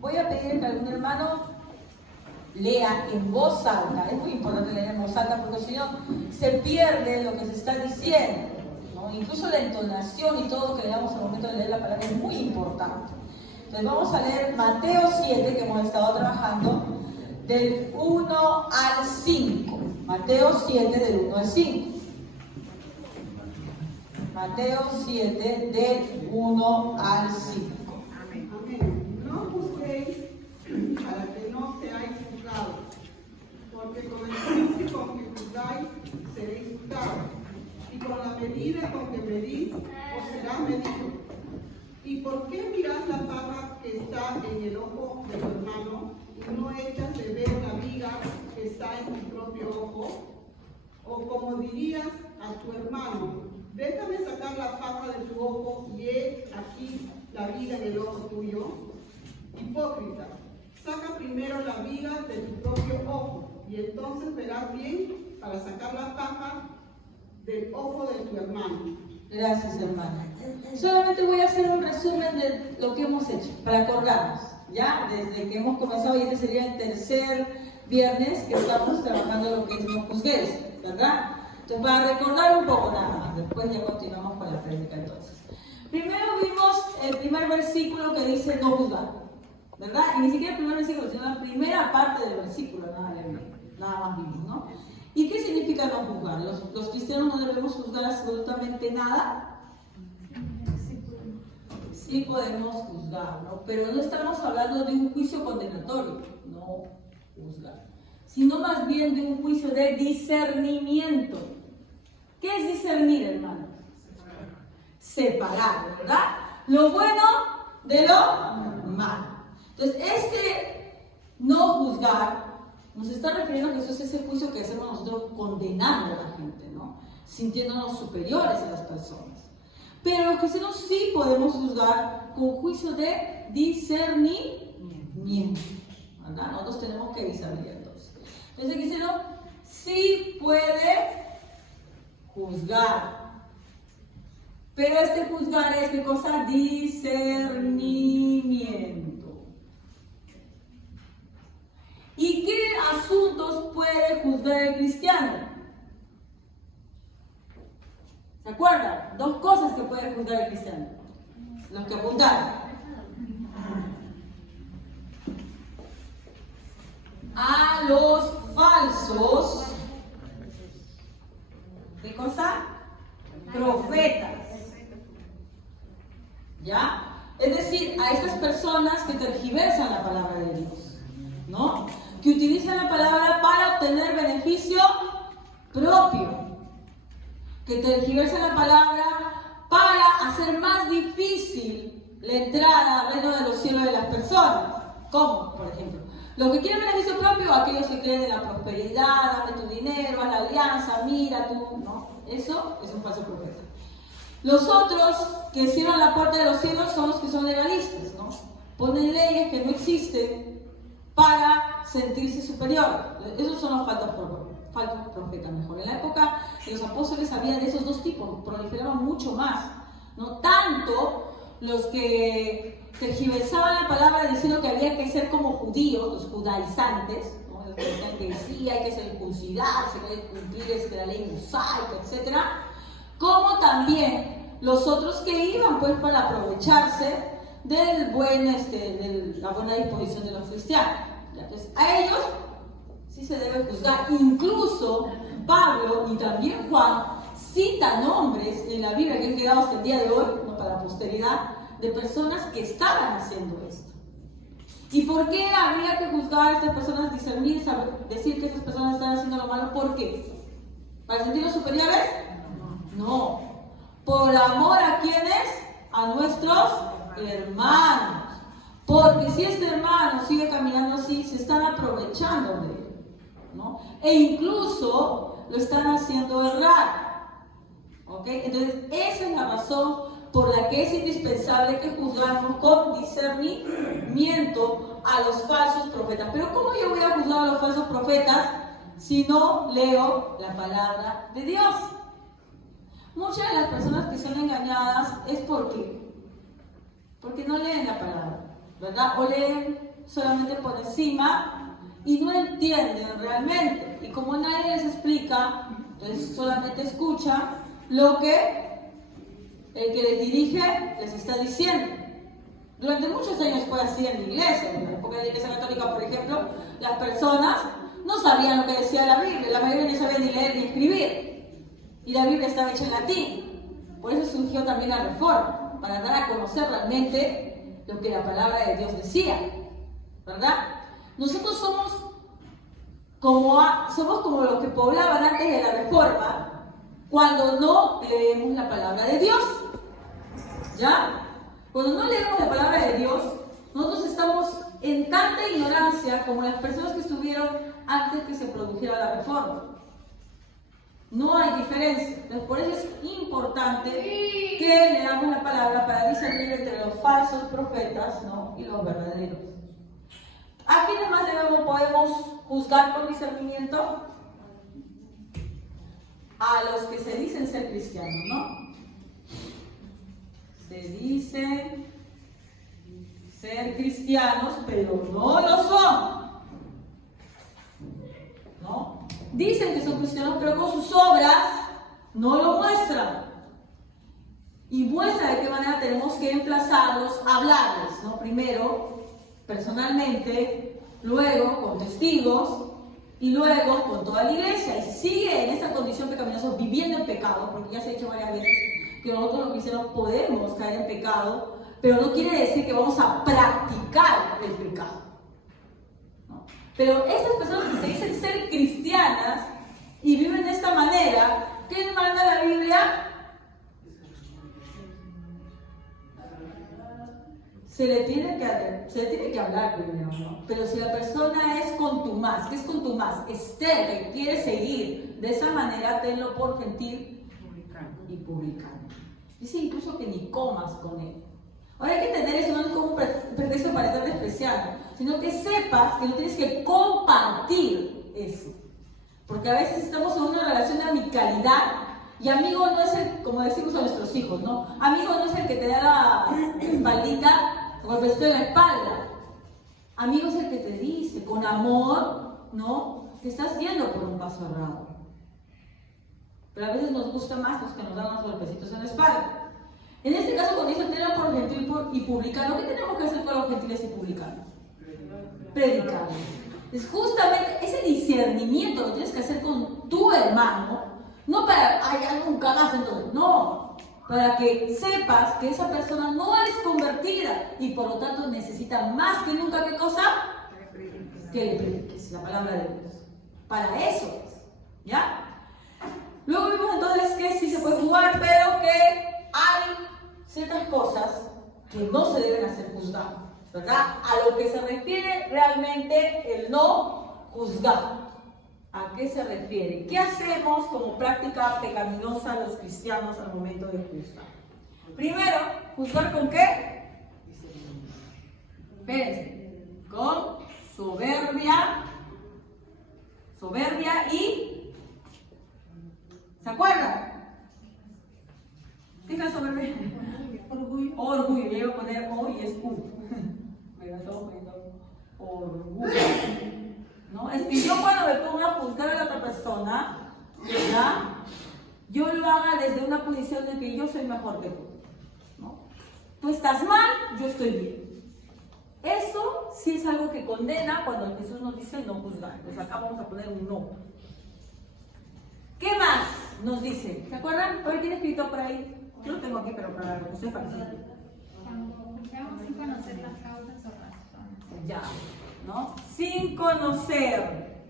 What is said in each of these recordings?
voy a pedir que algún hermano lea en voz alta. Es muy importante leer en voz alta porque si no se pierde lo que se está diciendo, ¿no? Incluso la entonación y todo lo que leamos al momento de leer la palabra es muy importante. Entonces vamos a leer Mateo 7, que hemos estado trabajando, del 1 al 5. Mateo 7, del 1 al 5. Mateo 7, del 1 al 5. Amén. No juzguéis para que no seáis juzgados, porque con el juicio con que juzgáis seréis juzgados, y con la medida con que medís os será medido. ¿Y por qué mirás la paja que está en el ojo de tu hermano y no echas de ver la viga que está en tu propio ojo? O como dirías a tu hermano, déjame sacar la paja de tu ojo y he aquí la viga en el ojo tuyo. Hipócrita, saca primero la viga de tu propio ojo y entonces verás bien para sacar la paja del ojo de tu hermano. Gracias, hermana. Solamente voy a hacer un resumen de lo que hemos hecho, para acordarnos, ¿ya? Desde que hemos comenzado, y este sería el tercer viernes que estamos trabajando lo que es no juzguéis, ¿verdad? Entonces, para recordar un poco nada más, después ya continuamos con la prédica entonces. Primero vimos el primer versículo que dice no juzgar, ¿verdad? Y ni siquiera el primer versículo, sino la primera parte del versículo, nada más vimos, ¿no? ¿Y qué significa no juzgar? ¿Los cristianos no debemos juzgar absolutamente nada? Sí podemos juzgar, ¿no? Pero no estamos hablando de un juicio condenatorio, no juzgar, sino más bien de un juicio de discernimiento. ¿Qué es discernir, hermanos? Separar, ¿verdad? Lo bueno de lo malo. Entonces, no juzgar nos está refiriendo a que eso es ese juicio que hacemos nosotros condenando a la gente, ¿no? Sintiéndonos superiores a las personas. Pero los cristianos sí podemos juzgar con juicio de discernimiento, ¿verdad? Nosotros tenemos que discernir entonces. Entonces el cristiano sí puede juzgar. Pero este juzgar es ¿qué cosa? Discernimiento. ¿Y qué asuntos puede juzgar el cristiano? ¿Se acuerdan? Dos cosas que puede juzgar el cristiano. Los que apuntaron. A los falsos. ¿Qué cosa? Profetas. ¿Ya? Es decir, a estas personas que tergiversan la palabra de Dios, ¿no? Que utilizan la palabra para obtener beneficio propio, que tergiversan la palabra para hacer más difícil la entrada al reino de los cielos de las personas. ¿Cómo? Por ejemplo, los que quieren beneficio propio, aquellos que creen en la prosperidad, dame tu dinero, haz la alianza, mira tú, ¿no? Eso es un falso profeta. Los otros que cierran la puerta de los cielos son los que son legalistas, ¿no? Ponen leyes que no existen para sentirse superior. Esos son los falsos profetas, mejor. En la época de los apóstoles había de esos dos tipos, proliferaban mucho más, ¿no? Tanto los que tergiversaban la palabra diciendo que había que ser como judíos, los judaizantes, ¿no? Los que decían que sí, hay que circuncidarse, hay que cumplir la ley mosaica, etc. Como también los otros que iban pues para aprovecharse de la buena disposición de los cristianos. Entonces, a ellos sí se debe juzgar. Incluso Pablo y también Juan citan nombres en la Biblia que han quedado hasta el día de hoy, no para la posteridad, de personas que estaban haciendo esto. ¿Y por qué habría que juzgar a estas personas, discernir, decir que estas personas están haciendo lo malo? ¿Por qué? ¿Para sentirnos superiores? No. Por amor a quienes? A nuestros hermanos. Porque si este hermano sigue caminando así, se están aprovechando de él, ¿no? E incluso lo están haciendo errar. ¿Ok? Entonces, esa es la razón por la que es indispensable que juzgamos con discernimiento a los falsos profetas. Pero ¿cómo yo voy a juzgar a los falsos profetas si no leo la palabra de Dios? Muchas de las personas que son engañadas es porque no leen la palabra. ¿verdad? O leen solamente por encima y no entienden realmente. Y como nadie les explica, entonces solamente escuchan lo que el que les dirige les está diciendo. Durante muchos años fue así en la iglesia. En la época de la iglesia católica, por ejemplo, las personas no sabían lo que decía la Biblia. La mayoría no sabía ni leer ni escribir. Y la Biblia estaba hecha en latín. Por eso surgió también la Reforma, para dar a conocer realmente lo que la palabra de Dios decía, ¿verdad? Nosotros somos como los que poblaban antes de la Reforma, cuando no leemos la palabra de Dios, ¿ya? Cuando no leemos la palabra de Dios, nosotros estamos en tanta ignorancia como las personas que estuvieron antes que se produjera la Reforma. No hay diferencia. Entonces, por eso es importante que leamos la palabra para discernir entre los falsos profetas, ¿no?, y los verdaderos. ¿A quiénes más podemos juzgar con discernimiento? A los que se dicen ser cristianos, ¿no? Se dicen ser cristianos, pero no lo son, ¿no? Dicen que son cristianos, pero con sus obras no lo muestran. Y muestra de qué manera tenemos que emplazarlos a hablarles, ¿no? Primero, personalmente, luego con testigos y luego con toda la iglesia. Y si sigue en esa condición pecaminosa, viviendo en pecado, porque ya se ha dicho varias veces que nosotros los cristianos podemos caer en pecado, pero no quiere decir que vamos a practicar el pecado, ¿no? Pero estas personas que se dicen ser cristianas y viven de esta manera, ¿qué manda la Biblia? Se le tiene que hablar primero, ¿no? Pero si la persona es contumaz, ¿qué es contumaz? Es terca y quiere seguir de esa manera, tenlo por gentil y publicano. Dice incluso que ni comas con él. Ahora hay que entender eso, no es como un pretexto para estar despreciado, sino que sepas que no tienes que compartir eso. Porque a veces estamos en una relación de amicalidad y amigo no es el, como decimos a nuestros hijos, ¿no? Amigo no es el que te da la espaldita, golpecito en la espalda. Amigo es el que te dice con amor, ¿no?, que estás yendo por un paso errado. Pero a veces nos gusta más los que nos dan unos golpecitos en la espalda. En este caso, cuando dice tenlo por gentil y publicano, ¿qué tenemos que hacer con los gentiles y publicanos? Predicar. Es justamente ese discernimiento lo tienes que hacer con tu hermano, no para, ay, ya nunca más entonces, no, para que sepas que esa persona no es convertida y por lo tanto necesita más que nunca, ¿qué cosa? Que le prediques la palabra de Dios. Para eso es, ¿ya? Luego vimos entonces que sí se puede jugar, pero que hay ciertas cosas que no se deben hacer juzgar, ¿verdad? A lo que se refiere realmente el no juzgar. ¿A qué se refiere? ¿Qué hacemos como práctica pecaminosa los cristianos al momento de juzgar? Primero, ¿juzgar con qué? Espérense. Con soberbia y... ¿se acuerdan? ¿Qué es la soberbia? Orgullo. Orgullo. Ya iba a poner O y es U. Pero estamos poniendo orgullo, ¿no? Es que yo cuando me pongo a juzgar a la otra persona, ¿verdad?, yo lo haga desde una posición de que yo soy mejor que tú, ¿no? Tú estás mal, yo estoy bien. Eso sí es algo que condena cuando Jesús nos dice no juzgar. Pues acá vamos a poner un no. ¿Qué más nos dice? ¿Se acuerdan? ¿Hoy tiene escrito por ahí? Yo lo tengo aquí, pero para que ustedes participen. Sin conocer las causas o razones. Ya, ¿no? Sin conocer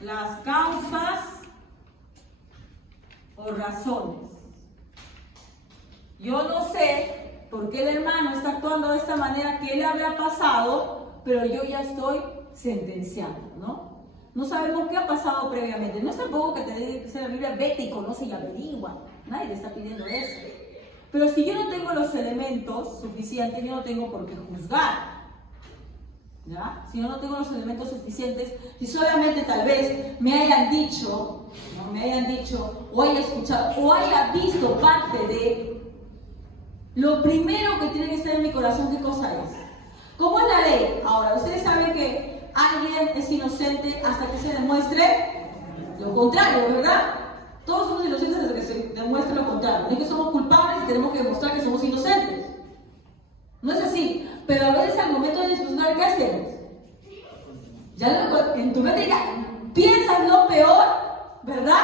las causas o razones. Yo no sé por qué el hermano está actuando de esta manera, qué le habrá pasado, pero yo ya estoy sentenciando, ¿no? No sabemos qué ha pasado previamente. No es tampoco que te dice la Biblia, vete y conoce y averigua. Nadie te está pidiendo eso. Pero si yo no tengo los elementos suficientes, yo no tengo por qué juzgar, ¿ya? Si yo no tengo los elementos suficientes, si solamente tal vez me hayan dicho, ¿no?, o haya escuchado, o haya visto parte de, Lo primero que tiene que estar en mi corazón, ¿qué cosa es? ¿Cómo es la ley? Ahora, ustedes saben que alguien es inocente hasta que se demuestre lo contrario, ¿verdad? Todos somos inocentes hasta que se demuestre lo contrario. No es que somos culpables y tenemos que demostrar que somos inocentes. No es así. Pero a veces al momento de discusionar, ¿qué hacemos? Ya en tu mente ya piensas lo peor, ¿verdad?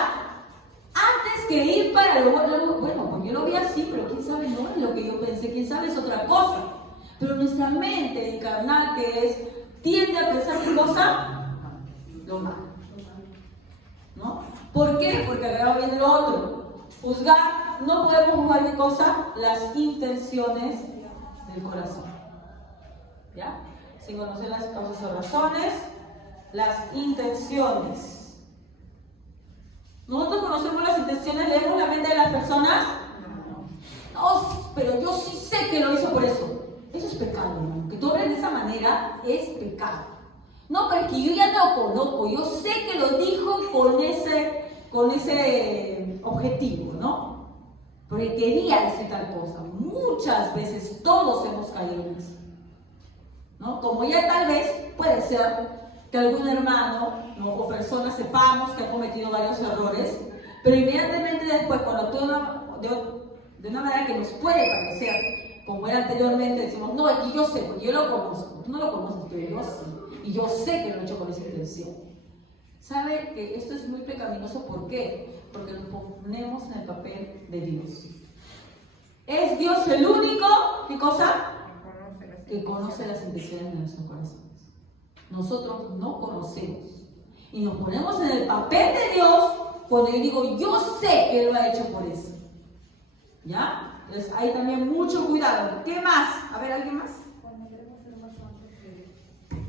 Antes que ir para lo bueno. Bueno, pues yo lo vi así, pero quién sabe no es lo que yo pensé, quién sabe es otra cosa. Pero nuestra mente carnal que es, tiende a pensar qué cosa, lo malo, ¿no? ¿Por qué? Porque acá viene lo otro. Juzgar, no podemos juzgar qué cosa, las intenciones del corazón. ¿Ya? Sin conocer las causas o razones, las intenciones. ¿Nosotros conocemos las intenciones, leemos la mente de las personas? No, pero yo sí sé que lo hizo por eso. Eso es pecado, ¿no? Que tú hables de esa manera es pecado. No, pero es que yo ya lo conozco, yo sé que lo dijo con ese objetivo, ¿no? Porque quería decir tal cosa. Muchas veces todos hemos caído en eso, ¿no? Como ya tal vez puede ser que algún hermano, ¿no? O persona sepamos que ha cometido varios errores, pero inmediatamente después, cuando actúa de una manera que nos puede parecer como era anteriormente, decimos, no, aquí yo sé, porque yo lo conozco. Tú no lo conoces, pero yo sí. Y yo sé que lo he hecho con esa intención. ¿Sabe que esto es muy pecaminoso? ¿Por qué? Porque nos ponemos en el papel de Dios. ¿Es Dios el único? ¿Qué cosa? Que conoce las intenciones de nuestros corazones. Nosotros no conocemos. Y nos ponemos en el papel de Dios cuando yo digo, yo sé que Él lo ha hecho por eso. ¿Ya? Entonces hay también mucho cuidado. ¿Qué más? A ver, ¿alguien más? Cuando queremos ser más santos que Dios.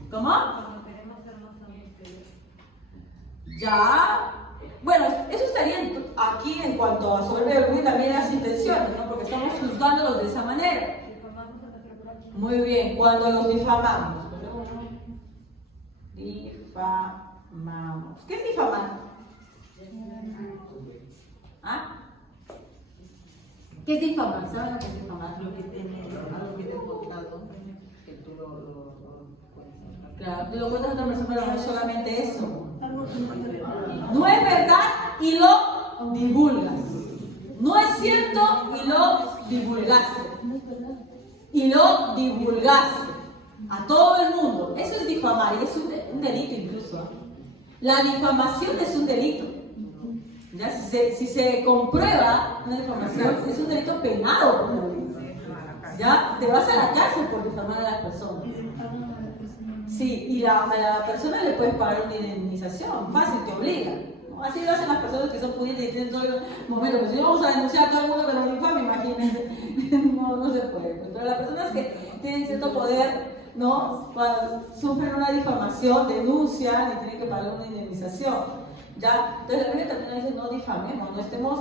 ¿Cómo? Cuando queremos ser más santos que Dios. Ya. Bueno, eso estaría aquí en cuanto a soberbia y orgullo también las intenciones, ¿no? Porque estamos juzgándolos de esa manera. Difamamos a nuestro prójimo. Muy bien, cuando los difamamos. Difamamos. ¿Qué es difamar? ¿Ah? ¿Qué es difamar? ¿Saben lo que es difamar? Algo que te he contado, que tú lo cuentas. Claro, tú lo cuentas a otra persona, pero no es solamente eso. Algo que no es verdad. No es verdad y lo divulgas. No es cierto y lo divulgaste. Y lo divulgaste a todo el mundo. Eso es difamar y es un delito incluso. La difamación es un delito. ¿Ya? Si se comprueba una difamación, es un delito penado por la ley. ¿Ya? Te vas a la cárcel por difamar a las personas. Sí, y a la persona le puedes pagar una indemnización, fácil, te obliga. ¿No? Así lo hacen las personas que son pudientes y tienen todo el momento. Pues si vamos a denunciar a todo el mundo que nos difame, imagínense, no se puede. Pero las personas que tienen cierto poder, ¿no? Cuando sufren una difamación, denuncian y tienen que pagar una indemnización. ¿Ya? Entonces la Biblia también dice, no difamemos, no estemos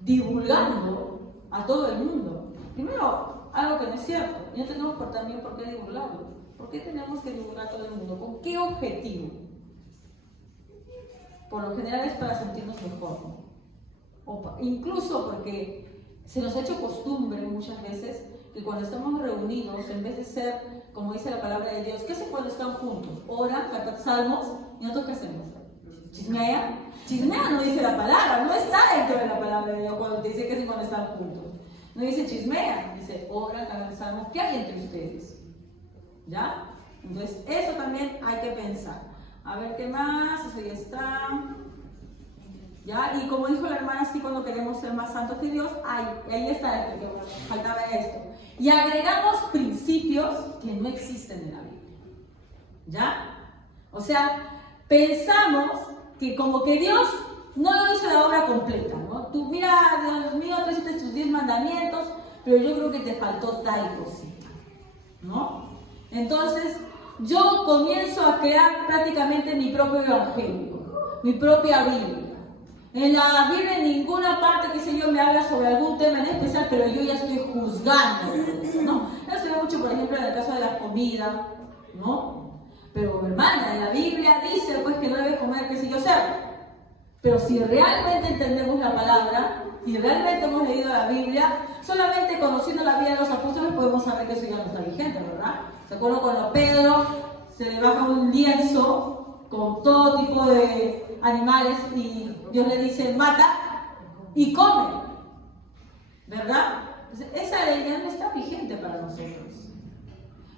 divulgando a todo el mundo. Primero, algo que no es cierto, y no tenemos también por qué divulgarlo. ¿Por qué tenemos que divulgar a todo el mundo? ¿Con qué objetivo? Por lo general es para sentirnos mejor, ¿no? Incluso porque se nos ha hecho costumbre muchas veces que cuando estamos reunidos, en vez de ser, como dice la palabra de Dios, ¿qué hacen cuando están juntos? Oran, cantan salmos, y nosotros ¿qué hacemos? ¿Chismea? Chismea no dice la palabra, no está dentro de la palabra de Dios cuando te dice que es cuando están juntos. No dice chismea, dice oran, cantan salmos. ¿Qué hay entre ustedes? ¿Ya? Entonces, eso también hay que pensar. A ver, ¿qué más? Eso ya está. ¿Ya? Y como dijo la hermana, sí, cuando queremos ser más santos que Dios, ahí está, que faltaba esto. Y agregamos principios que no existen en la Biblia. ¿Ya? O sea, pensamos que como que Dios no lo hizo la obra completa, ¿no? Tú, mira, Dios mío, tú hiciste tus 10 mandamientos, pero yo creo que te faltó tal cosita, ¿no? Entonces, yo comienzo a crear prácticamente mi propio evangelio, mi propia Biblia. En la Biblia en ninguna parte, qué sé yo, me habla sobre algún tema en especial, pero yo ya estoy juzgando, ¿no? Eso se ve mucho, por ejemplo, en el caso de la comida, ¿no? Pero, hermana, en la Biblia dice, pues, que no debes comer, qué sé yo, cerdo. Pero si realmente entendemos la palabra, y realmente hemos leído la Biblia, solamente conociendo la vida de los apóstoles podemos saber que eso ya no está vigente, ¿verdad? ¿Se acuerdan cuando Pedro se le baja un lienzo con todo tipo de animales y Dios le dice, mata y come, ¿verdad? Esa ley ya no está vigente para nosotros.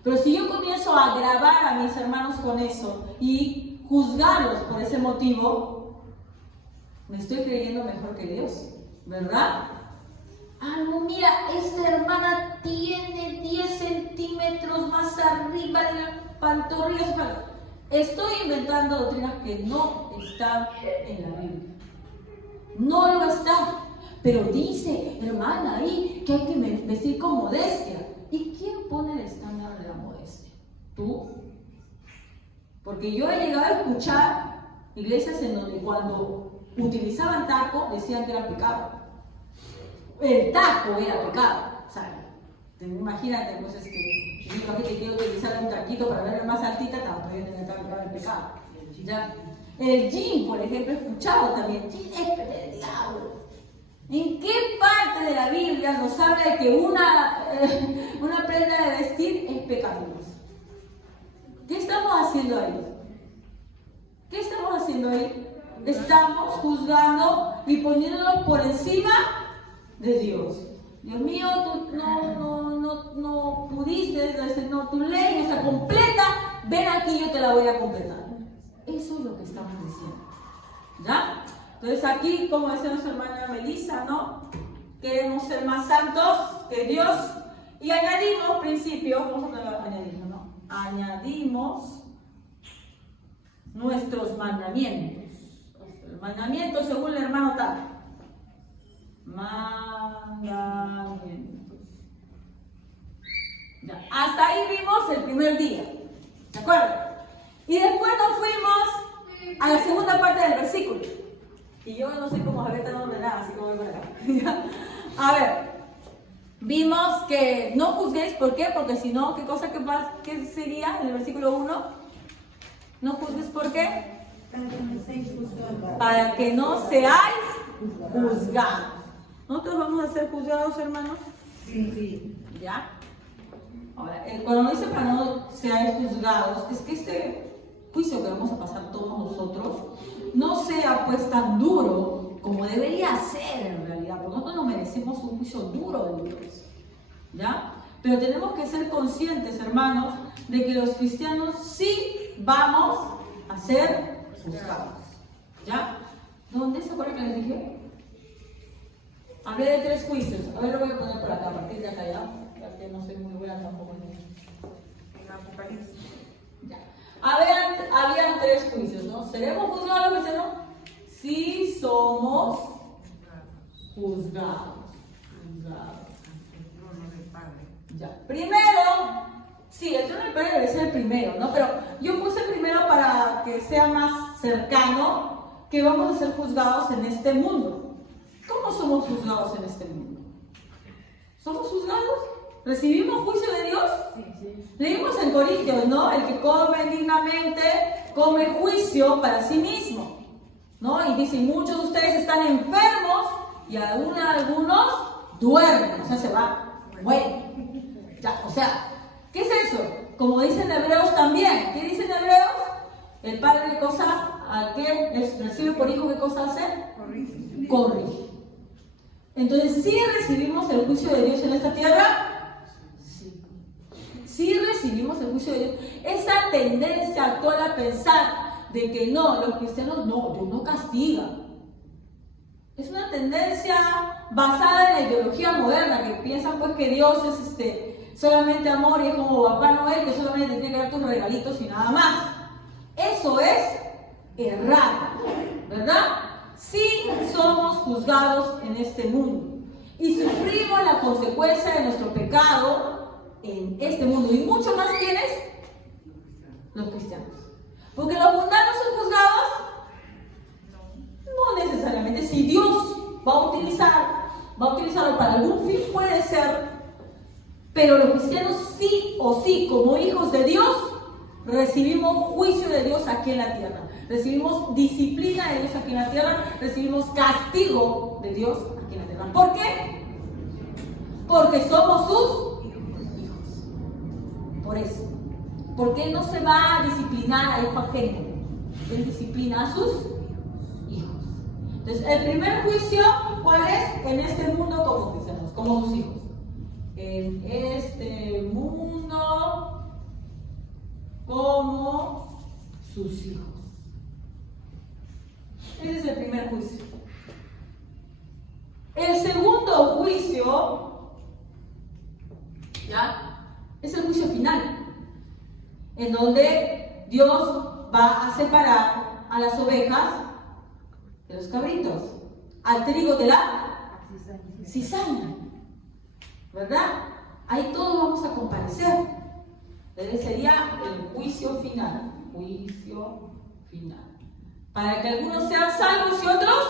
Pero si yo comienzo a agravar a mis hermanos con eso y juzgarlos por ese motivo, me estoy creyendo mejor que Dios, ¿verdad? Ah, no, mira, esta hermana tiene 10 centímetros más arriba de la pantorrilla. Estoy inventando doctrinas que no están en la Biblia. No lo está. Pero dice, hermana, ahí que hay que vestir con modestia. ¿Y quién pone el estándar de la modestia? ¿Tú? Porque yo he llegado a escuchar iglesias en donde cuando utilizaban taco decían que era pecado. El taco era pecado. O sea, imagínate, pues, si yo quiero utilizar un taquito para verme más altita, tampoco voy a tener el pecado. ¿Ya? El jean, por ejemplo, he escuchado también, jean es del diablo. ¿En qué parte de la Biblia nos habla de que una prenda de vestir es pecaminosa? ¿Qué estamos haciendo ahí? ¿Qué estamos haciendo ahí? Estamos juzgando y poniéndonos por encima de Dios. Dios mío, tú no pudiste, no, tu ley no está completa, ven aquí, yo te la voy a completar. Eso es lo que estamos diciendo. ¿Ya? Entonces aquí, como decía nuestra hermana Melissa, ¿no? Queremos ser más santos que Dios y añadimos principios, vamos a añadirlo, ¿no? Añadimos nuestros mandamientos. Los mandamientos según el hermano tal. Mandamientos. Ya. Hasta ahí vimos el primer día. ¿De acuerdo? Y después nos fuimos a la segunda parte del versículo. Y yo no sé cómo Javier está ordenada, así que voy por acá. A ver, vimos que no juzguéis, ¿por qué? Porque si no, ¿qué sería en el versículo 1? No juzgues, ¿por qué? Para que no seáis juzgados. ¿Nosotros vamos a ser juzgados, hermanos? Sí. ¿Ya? Ahora, cuando dice para no seáis juzgados, es que este juicio que vamos a pasar todos nosotros no sea pues tan duro como debería ser en realidad, porque nosotros no merecemos un juicio duro de Dios, ¿ya? Pero tenemos que ser conscientes, hermanos, de que los cristianos sí vamos a ser juzgados, ¿ya? ¿Dónde se acuerdan que les dije? Hablé de 3 juicios, a ver, lo voy a poner por acá, a partir de acá ya que no soy muy buena tampoco en Apocalipsis. Ya. Habían 3 juicios, ¿no? ¿Seremos juzgados, cristianos? Sí somos juzgados. Ya. Primero, sí, el trono del Padre debe ser el primero, ¿no? Pero yo puse el primero para que sea más cercano que vamos a ser juzgados en este mundo. ¿Cómo somos juzgados en este mundo? ¿Somos juzgados? ¿Recibimos juicio de Dios? Sí. Leímos en Corintios, ¿no? El que come dignamente come juicio para sí mismo, ¿no? Y dice, muchos de ustedes están enfermos y algunos duermen, o sea, se va, mueren. Ya, o sea, ¿qué es eso? Como dicen Hebreos también. ¿Qué dicen Hebreos? El padre, ¿qué cosa? ¿A qué recibe por hijo? ¿Qué cosa hace? Corrige. Entonces, ¿sí recibimos el juicio de Dios en esta tierra? Sí recibimos el juicio de Dios. Esa tendencia actual a pensar de que no, los cristianos no, Dios no castiga. Es una tendencia basada en la ideología moderna, que piensan pues que Dios es solamente amor y es como Papá Noel, que solamente te tiene que dar tus regalitos y nada más. Eso es errado, ¿verdad? Sí somos juzgados en este mundo y sufrimos la consecuencia de nuestro pecado en este mundo. ¿Y mucho más quiénes? Los cristianos. Porque los mundanos son juzgados. No necesariamente. Si Dios va a utilizarlo para algún fin, puede ser. Pero los cristianos sí o sí, como hijos de Dios, recibimos juicio de Dios aquí en la tierra. Recibimos disciplina de Dios aquí en la tierra. Recibimos castigo de Dios aquí en la tierra. eterna. ¿Por qué? Porque somos sus hijos. Por eso. Porque Él no se va a disciplinar a hijo ajeno. Él disciplina a sus hijos. Entonces, el primer juicio, ¿cuál es? En este mundo como cristianos, como sus hijos. En este mundo como sus hijos. Ese es el primer juicio. El segundo juicio, ¿ya? Es el juicio final, en donde Dios va a separar a las ovejas de los cabritos, al trigo de la cizaña, ¿verdad? Ahí todos vamos a comparecer. Entonces sería el juicio final. Juicio final. Para que algunos sean salvos y otros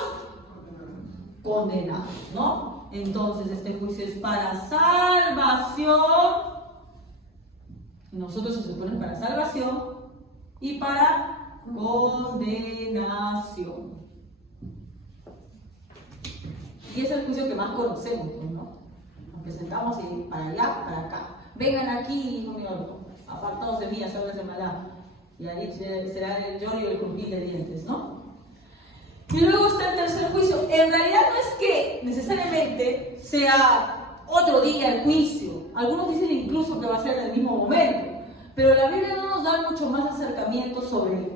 condenados, ¿no? Entonces este juicio es para salvación. Nosotros se supone para salvación y para condenación. Y es el juicio que más conocemos, ¿no? Nos presentamos y para allá, para acá. Vengan aquí, hijo mío, apartados de mí, hacedores de maldad. Y ahí será el lloro y el crujir de dientes, ¿no? Y luego está el tercer juicio. En realidad no es que necesariamente sea otro día el juicio. Algunos dicen incluso que va a ser en el mismo momento. Pero la Biblia no nos da mucho más acercamiento sobre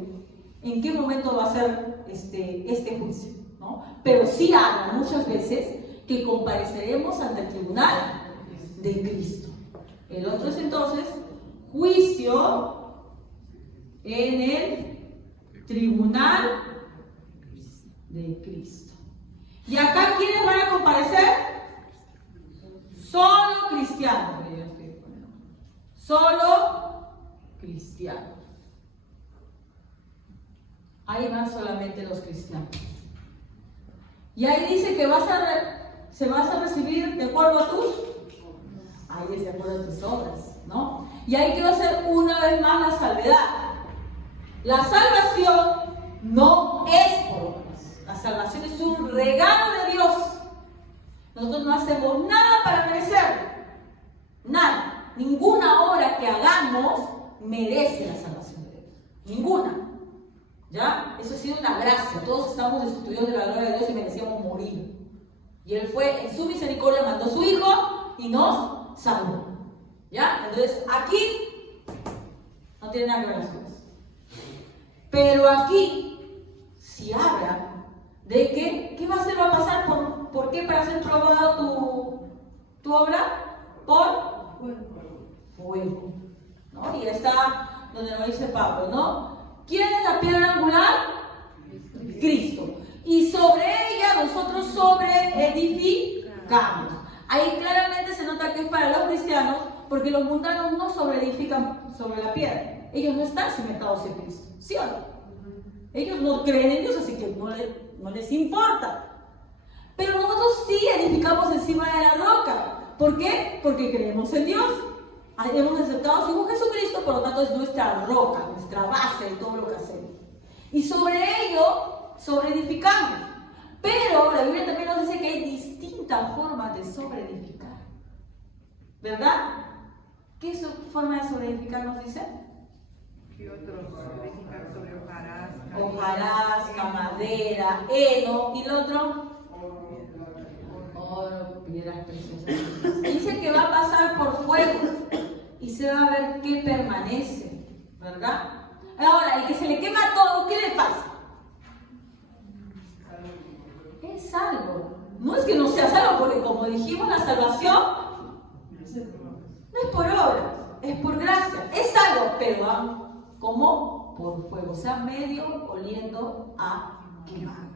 en qué momento va a ser este juicio, ¿no? Pero sí habla muchas veces que compareceremos ante el tribunal de Cristo. El otro es entonces juicio en el tribunal de Cristo. ¿Y acá quiénes van a comparecer? Solo cristianos. Solo cristianos. Ahí van solamente los cristianos. Y ahí dice que se vas a recibir de acuerdo a tus. Ahí es de acuerdo a tus obras, ¿no? Y ahí quiero hacer una vez más la salvedad. La salvación no es por obras. La salvación es un regalo de Dios. Nosotros no hacemos nada para merecerlo. Nada. Ninguna obra que hagamos merece la salvación de Dios. Ninguna. ¿Ya? Eso ha sido una gracia. Todos estamos destituidos de la gloria de Dios y merecíamos morir. Y Él fue, en su misericordia, mandó a su Hijo y nos salvó. ¿Ya? Entonces, aquí no tiene nada que ver las cosas. Pero aquí, si habla de que, ¿qué va a hacer? ¿Va a pasar por qué? Para ser probado tu obra, por fuego, ¿no? Y está donde lo dice Pablo, ¿no? ¿Quién es la piedra angular? Cristo. Y sobre ella nosotros sobreedificamos. Ahí claramente se nota que es para los cristianos, porque los mundanos no sobreedifican sobre la piedra. Ellos no están cimentados en Cristo, ¿sí o no? Ellos no creen en Dios, así que no les importa. Pero nosotros sí edificamos encima de la roca. ¿Por qué? Porque creemos en Dios. Hemos aceptado a su Hijo Jesucristo, por lo tanto es nuestra roca, nuestra base de todo lo que hacemos. Y sobre ello sobreedificamos. Pero la Biblia también nos dice que hay distintas formas de sobreedificar. ¿Verdad? ¿Qué forma de sobreedificar nos dice? Y otros edifican sobre hojarasca. Hojarasca, madera, heno, y el otro oro, piedras preciosas. Dice que va a pasar por fuego y se va a ver qué permanece, ¿verdad? Ahora, el que se le quema todo, ¿qué le pasa? Es salvo. No es que no sea salvo, porque como dijimos, la salvación no es por obras, es por gracia. Es salvo, pero como por fuego, o sea, medio oliendo a quemar.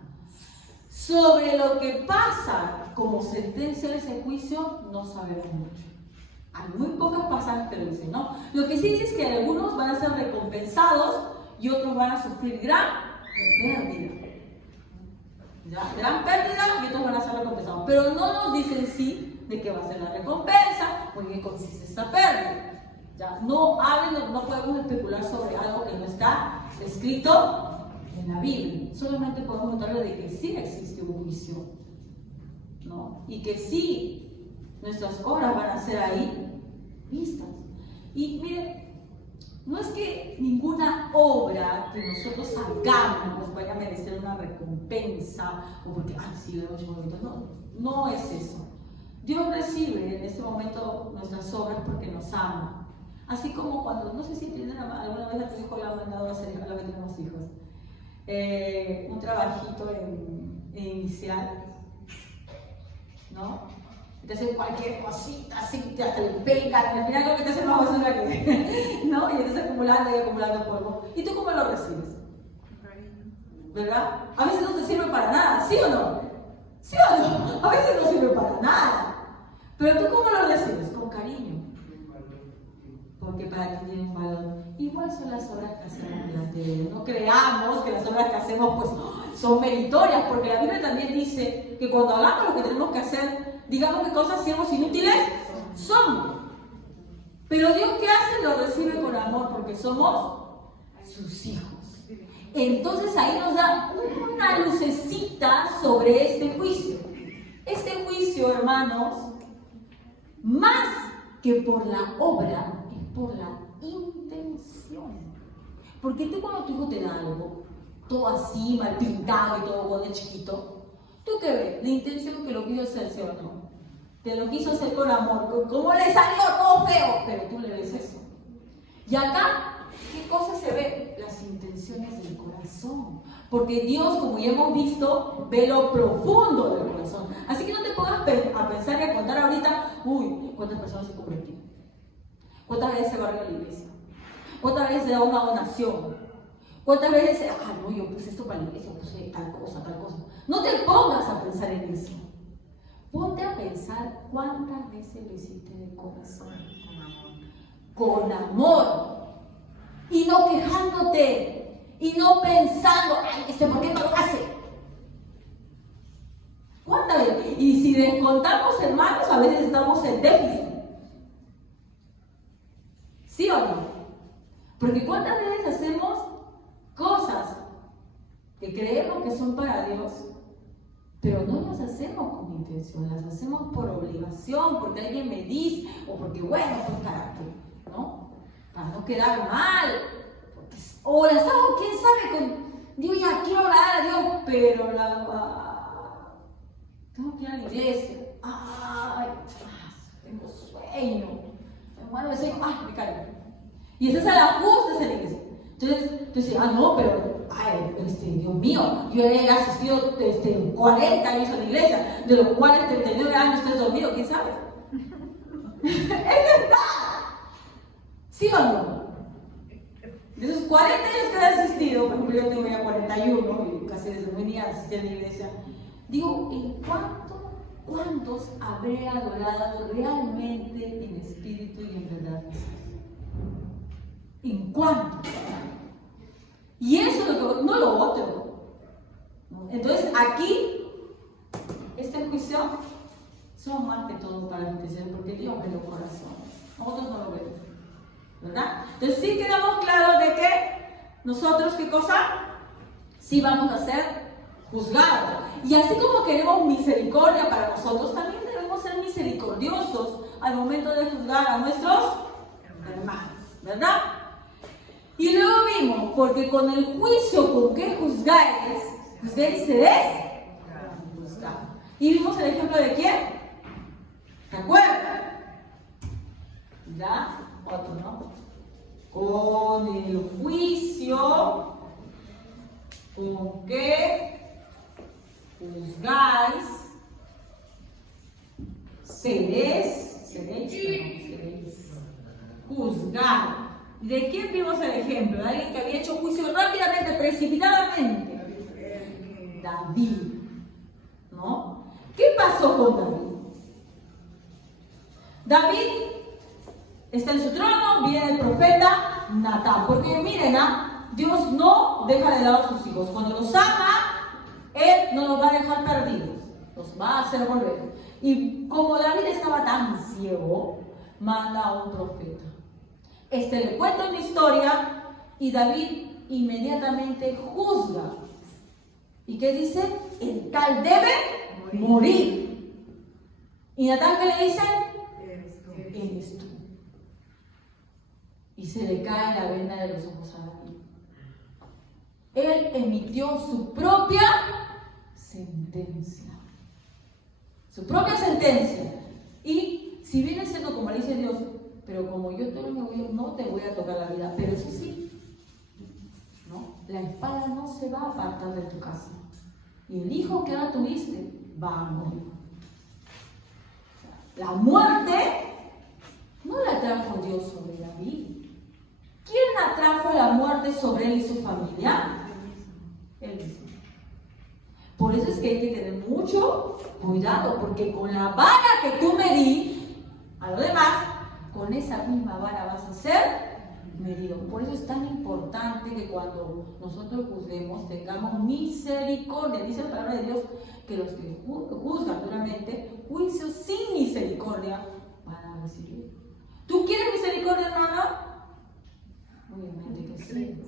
Sobre lo que pasa como sentencia de ese juicio, no sabemos mucho. Hay muy pocas pasajes que lo dicen, ¿no? Lo que sí dice es que algunos van a ser recompensados y otros van a sufrir gran pérdida. ¿Ya? Gran pérdida y otros van a ser recompensados. Pero no nos dicen sí de qué va a ser la recompensa o en qué consiste esta pérdida. ¿Ya? No podemos especular sobre algo que no está escrito en la Biblia. Solamente podemos notarle de que sí existe un juicio ¿no? Y que sí, nuestras obras van a ser ahí vistas. Y miren, no es que ninguna obra que nosotros hagamos nos vaya a merecer una recompensa o porque, sí, lo hemos hecho muy bonito. No es eso. Dios recibe en este momento nuestras obras porque nos ama. Así como cuando, no sé si tienen alguna vez a tu hijo le han mandado a hacer, a los que tenemos hijos, un trabajito en inicial, ¿no? Te hacen cualquier cosita, así, hasta le pegan, al final lo que te hace más basura que, ¿no? Y estás acumulando y acumulando polvo. ¿Y tú cómo lo recibes? ¿Verdad? A veces no te sirve para nada, ¿sí o no? ¿Sí o no? A veces no sirve para nada. Pero tú cómo lo recibes? Con cariño. Porque para ti tiene un valor. Igual son las obras que hacemos delante de Dios. No creamos que las obras que hacemos pues son meritorias, porque la Biblia también dice que cuando hagamos lo que tenemos que hacer, digamos que cosas hacemos inútiles son. Pero Dios, ¿qué hace? Lo recibe con amor porque somos sus hijos. Entonces ahí nos da una lucecita sobre este juicio. Este juicio, hermanos, más que por la obra, es por la intención. Porque tú cuando tu hijo te da algo, todo así, mal pintado y todo cuando es chiquito, ¿tú qué ves? La intención que lo quiso hacer, ¿sí o no? Te lo quiso hacer con amor, ¿cómo le salió todo feo? Pero tú le ves eso. Y acá, ¿qué cosa se ve? Las intenciones del corazón. Porque Dios, como ya hemos visto, ve lo profundo del corazón. Así que no te pongas a pensar y a contar ahorita, ¿cuántas personas se convirtieron? ¿Cuántas veces se barrió la iglesia? ¿Cuántas veces se da una donación? ¿Cuántas veces, yo puse esto para la iglesia, puse tal cosa, tal cosa? No te pongas a pensar en eso. Ponte a pensar cuántas veces lo hiciste de corazón. Con amor. Y no quejándote. Y no pensando, ¿por qué no lo hace? ¿Cuántas veces? Y si descontamos, hermanos, a veces estamos en déficit. ¿Sí o no? Porque ¿cuántas veces hacemos cosas que creemos que son para Dios, pero no las hacemos con intención, las hacemos por obligación, porque alguien me dice, o porque, pues para qué, ¿no? Para no quedar mal, o las hago, quién sabe, con Dios, ya quiero orar a Dios, pero tengo que ir a la iglesia, tengo sueño, hermano, me caigo. Y ese es el ajuste de la iglesia. Entonces, pero, Dios mío, yo he asistido 40 años a la iglesia, de los cuales 39 años estoy dormido, ¿quién sabe? Es verdad. ¿Sí o no? De esos 40 años que he asistido, por ejemplo, yo tengo ya 41, y casi desde muy niña asistí a la iglesia, digo, ¿en cuántos habré adorado realmente en espíritu y en verdad? ¿En cuántos? Y eso es lo que, no lo otro. Entonces aquí, este juicio son más que todo para la intención, porque Dios ve los corazones. Nosotros no lo vemos, ¿verdad? Entonces sí quedamos claros de que nosotros, ¿qué cosa? Sí vamos a ser juzgados. Y así como queremos misericordia para nosotros, también debemos ser misericordiosos al momento de juzgar a nuestros hermanos, ¿verdad? Y luego vimos, porque con el juicio con que juzgáis seréis juzgados. Y vimos el ejemplo de quién. ¿De acuerdo? Ya, otro, ¿no? Con el juicio con que juzgáis seréis juzgados. ¿De quién vimos el ejemplo? De alguien que había hecho juicio rápidamente, precipitadamente. David, ¿no? ¿Qué pasó con David? David está en su trono, viene el profeta Natán. Porque miren, Dios no deja de lado a sus hijos. Cuando los ama, Él no los va a dejar perdidos. Los va a hacer volver. Y como David estaba tan ciego, manda a un profeta. Le cuenta una historia y David inmediatamente juzga. ¿Y qué dice? El tal debe morir. ¿Y Natán qué le dice? Eres tú. Eres tú. Y se le cae la venda de los ojos a David. Él emitió su propia sentencia. Su propia sentencia. Y si viene siendo como le dice Dios, pero como yo no te voy a tocar la vida, pero eso sí, ¿no? La espada no se va a apartar de tu casa. Y el hijo que ahora tuviste va a morir. La muerte no la trajo Dios sobre David. ¿Quién atrajo la muerte sobre él y su familia? Él mismo. Por eso es que hay que tener mucho cuidado, porque con la vara que tú medí a lo demás, con esa misma vara vas a ser medido. Por eso es tan importante que cuando nosotros juzguemos tengamos misericordia. Dice la palabra de Dios que los que juzgan duramente, juicio sin misericordia van a recibir. ¿Tú quieres misericordia, hermano? Obviamente que sí.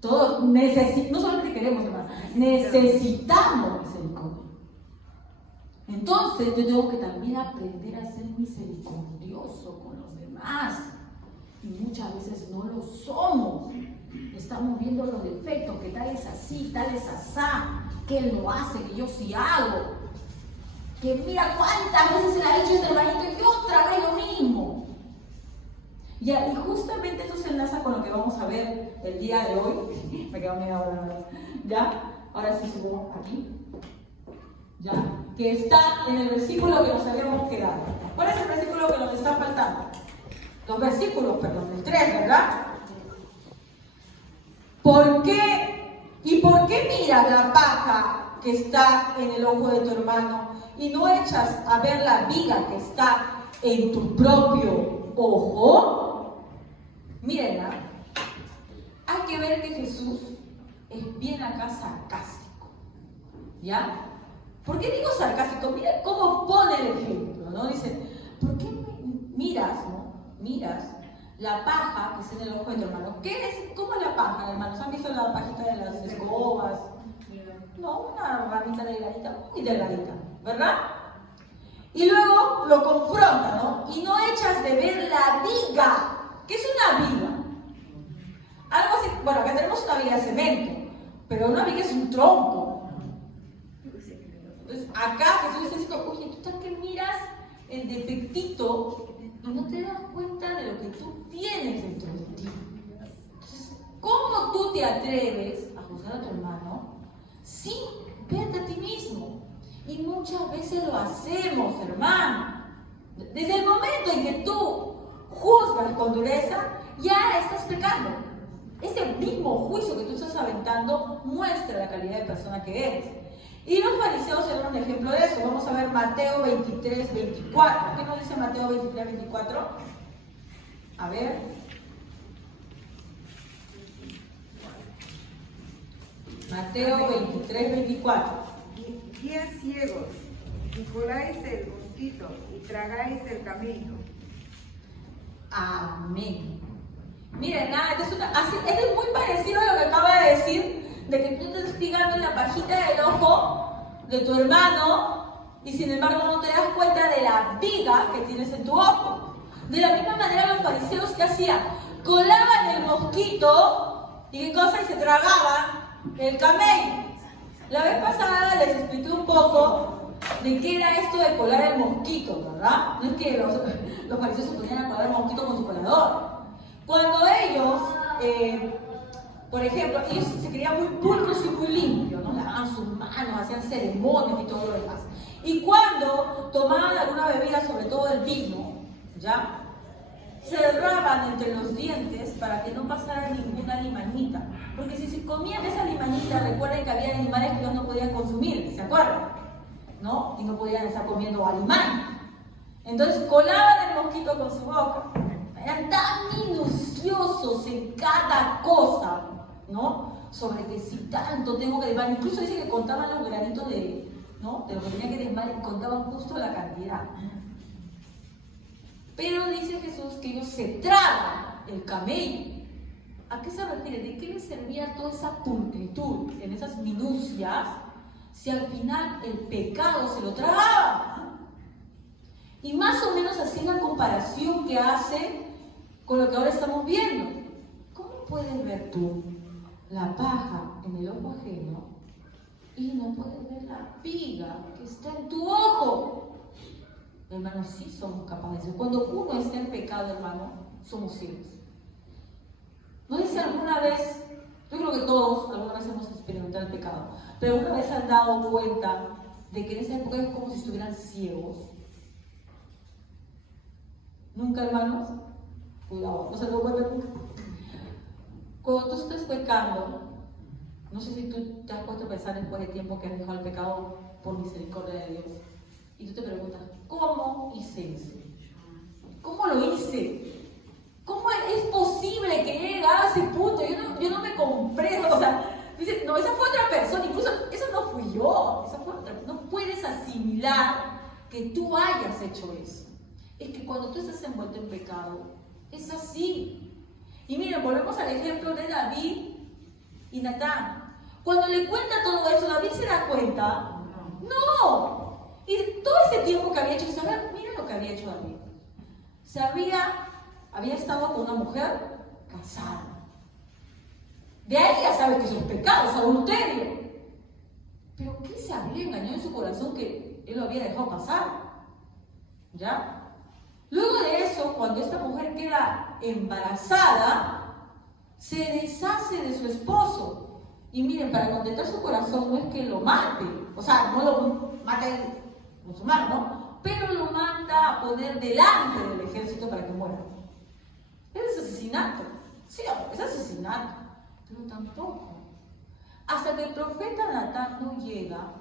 Todos no solamente queremos, hermano, necesitamos misericordia. Entonces yo tengo que también aprender a ser misericordioso con los demás. Y muchas veces no lo somos. Estamos viendo los defectos, que tal es así, tal es asá, que él lo hace, que yo sí hago. Que mira cuántas veces se le ha dicho este hermanito y otra vez lo mismo. Ya, y justamente eso se enlaza con lo que vamos a ver el día de hoy. Me quedo media hora más. ¿Ya? Ahora sí subo aquí. ¿Ya? Que está en el versículo que nos habíamos quedado. ¿Cuál es el versículo que nos está faltando? Los versículos, perdón, el 3, ¿verdad? ¿Por qué? ¿Y por qué miras la paja que está en el ojo de tu hermano y no echas a ver la viga que está en tu propio ojo? Mírenla. Hay que ver que Jesús es bien acá sarcástico. ¿Ya? ¿Por qué digo sarcástico? Miren cómo pone el ejemplo, ¿no? Dice, ¿por qué miras, no? Miras la paja que está en el ojo de tu hermano. ¿Qué es? ¿Cómo es la paja, hermanos? ¿Han visto la pajita de las escobas? No, una ramita delgadita, muy delgadita, ¿verdad? Y luego lo confronta, ¿no? Y no echas de ver la viga. ¿Qué es una viga? Algo así, bueno, acá tenemos una viga de cemento, pero una viga es un tronco. Entonces, acá Jesús está diciendo, oye, tú estás que miras el defectito y no te das cuenta de lo que tú tienes dentro de ti. Entonces, ¿cómo tú te atreves a juzgar a tu hermano sin verte a ti mismo? Y muchas veces lo hacemos, hermano. Desde el momento en que tú juzgas con dureza, ya estás pecando. Ese mismo juicio que tú estás aventando muestra la calidad de persona que eres. Y los fariseos eran un ejemplo de eso. Vamos a ver Mateo 23, 24. ¿Qué nos dice Mateo 23, 24? A ver. Mateo 23, 24. Guías ciegos, y coláis el mosquito, y tragáis el camello. Amén. Miren, nada, esto es muy parecido a lo que acaba de decir, de que tú te estás fijando en la pajita del ojo de tu hermano y sin embargo no te das cuenta de la viga que tienes en tu ojo. De la misma manera los fariseos, ¿qué hacían? Colaban el mosquito y qué cosa, y se tragaban el camello. La vez pasada les expliqué un poco de qué era esto de colar el mosquito, ¿verdad? No es que los fariseos se ponían a colar el mosquito con su colador. Cuando ellos, por ejemplo, ellos se creían muy pulcros y muy limpios, ¿no? Lavaban sus manos, hacían ceremonias y todo lo demás. Y cuando tomaban alguna bebida, sobre todo el vino, ¿ya? Cerraban entre los dientes para que no pasara ninguna limañita. Porque si se comían esa limañita, recuerden que había animales que ellos no podían consumir, ¿se acuerdan? ¿No? Y no podían estar comiendo alimaña. Entonces colaban el mosquito con su boca. Eran tan minuciosos en cada cosa, ¿no? Sobre que si tanto tengo que desmar. Incluso dice que contaban los granitos de, ¿no? De lo que tenía que desmar y contaban justo la cantidad. Pero dice Jesús que ellos se tragan el camello. ¿A qué se refiere? ¿De qué les servía toda esa pulcritud en esas minucias si al final el pecado se lo tragaba? Y más o menos así es la comparación que hace con lo que ahora estamos viendo. ¿Cómo puedes ver tú la paja en el ojo ajeno y no puedes ver la viga que está en tu ojo? Hermanos, sí somos capaces. Cuando uno está en pecado, hermano, somos ciegos. ¿No dice alguna vez? Yo creo que todos alguna vez hemos experimentado el pecado, pero alguna vez han dado cuenta de que en esa época es como si estuvieran ciegos. ¿Nunca, hermanos? Cuidado, no se lo cuenta nunca. Cuando tú estás pecando, no sé si tú te has puesto a pensar después de tiempo que has dejado el pecado por misericordia de Dios, y tú te preguntas, ¿cómo hice eso? ¿Cómo lo hice? ¿Cómo es posible que llegue a ese punto? Yo no me comprendo. O sea, dice, no, esa fue otra persona. Incluso, eso no fui yo. Esa fue otra. No puedes asimilar que tú hayas hecho eso. Es que cuando tú estás envuelto en pecado, es así. Y miren, volvemos al ejemplo de David y Natán. Cuando le cuenta todo eso, David se da cuenta. ¡No! Y todo ese tiempo que había hecho, miren lo que había hecho David. Había estado con una mujer casada. De ahí ya sabes que son pecados, adulterio. Pero ¿qué se había engañado en su corazón que él lo había dejado pasar? ¿Ya? Luego de eso, cuando esta mujer queda embarazada, se deshace de su esposo. Y miren, para contentar su corazón no es que lo mate, o sea, no lo mate musulmán, ¿no? Pero lo manda a poner delante del ejército para que muera. Es asesinato. Sí, es asesinato. Pero tampoco. Hasta que el profeta Natán no llega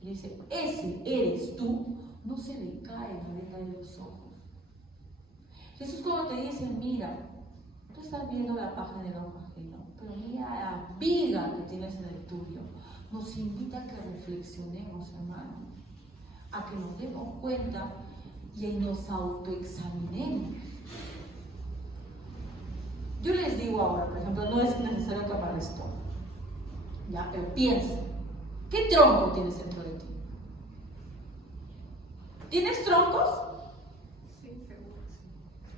y dice, ese eres tú, no se le cae la venda de los ojos. Jesús cuando te dice, mira, tú estás viendo la paja en el ojo ajeno, pero mira la viga que tienes en el tuyo. Nos invita a que reflexionemos, hermano, a que nos demos cuenta y nos autoexaminemos. Yo les digo ahora, por ejemplo, no es necesario que para esto, ¿ya? Pero piensa, ¿qué tronco tienes dentro de ti? ¿Tienes troncos? Sí, seguro.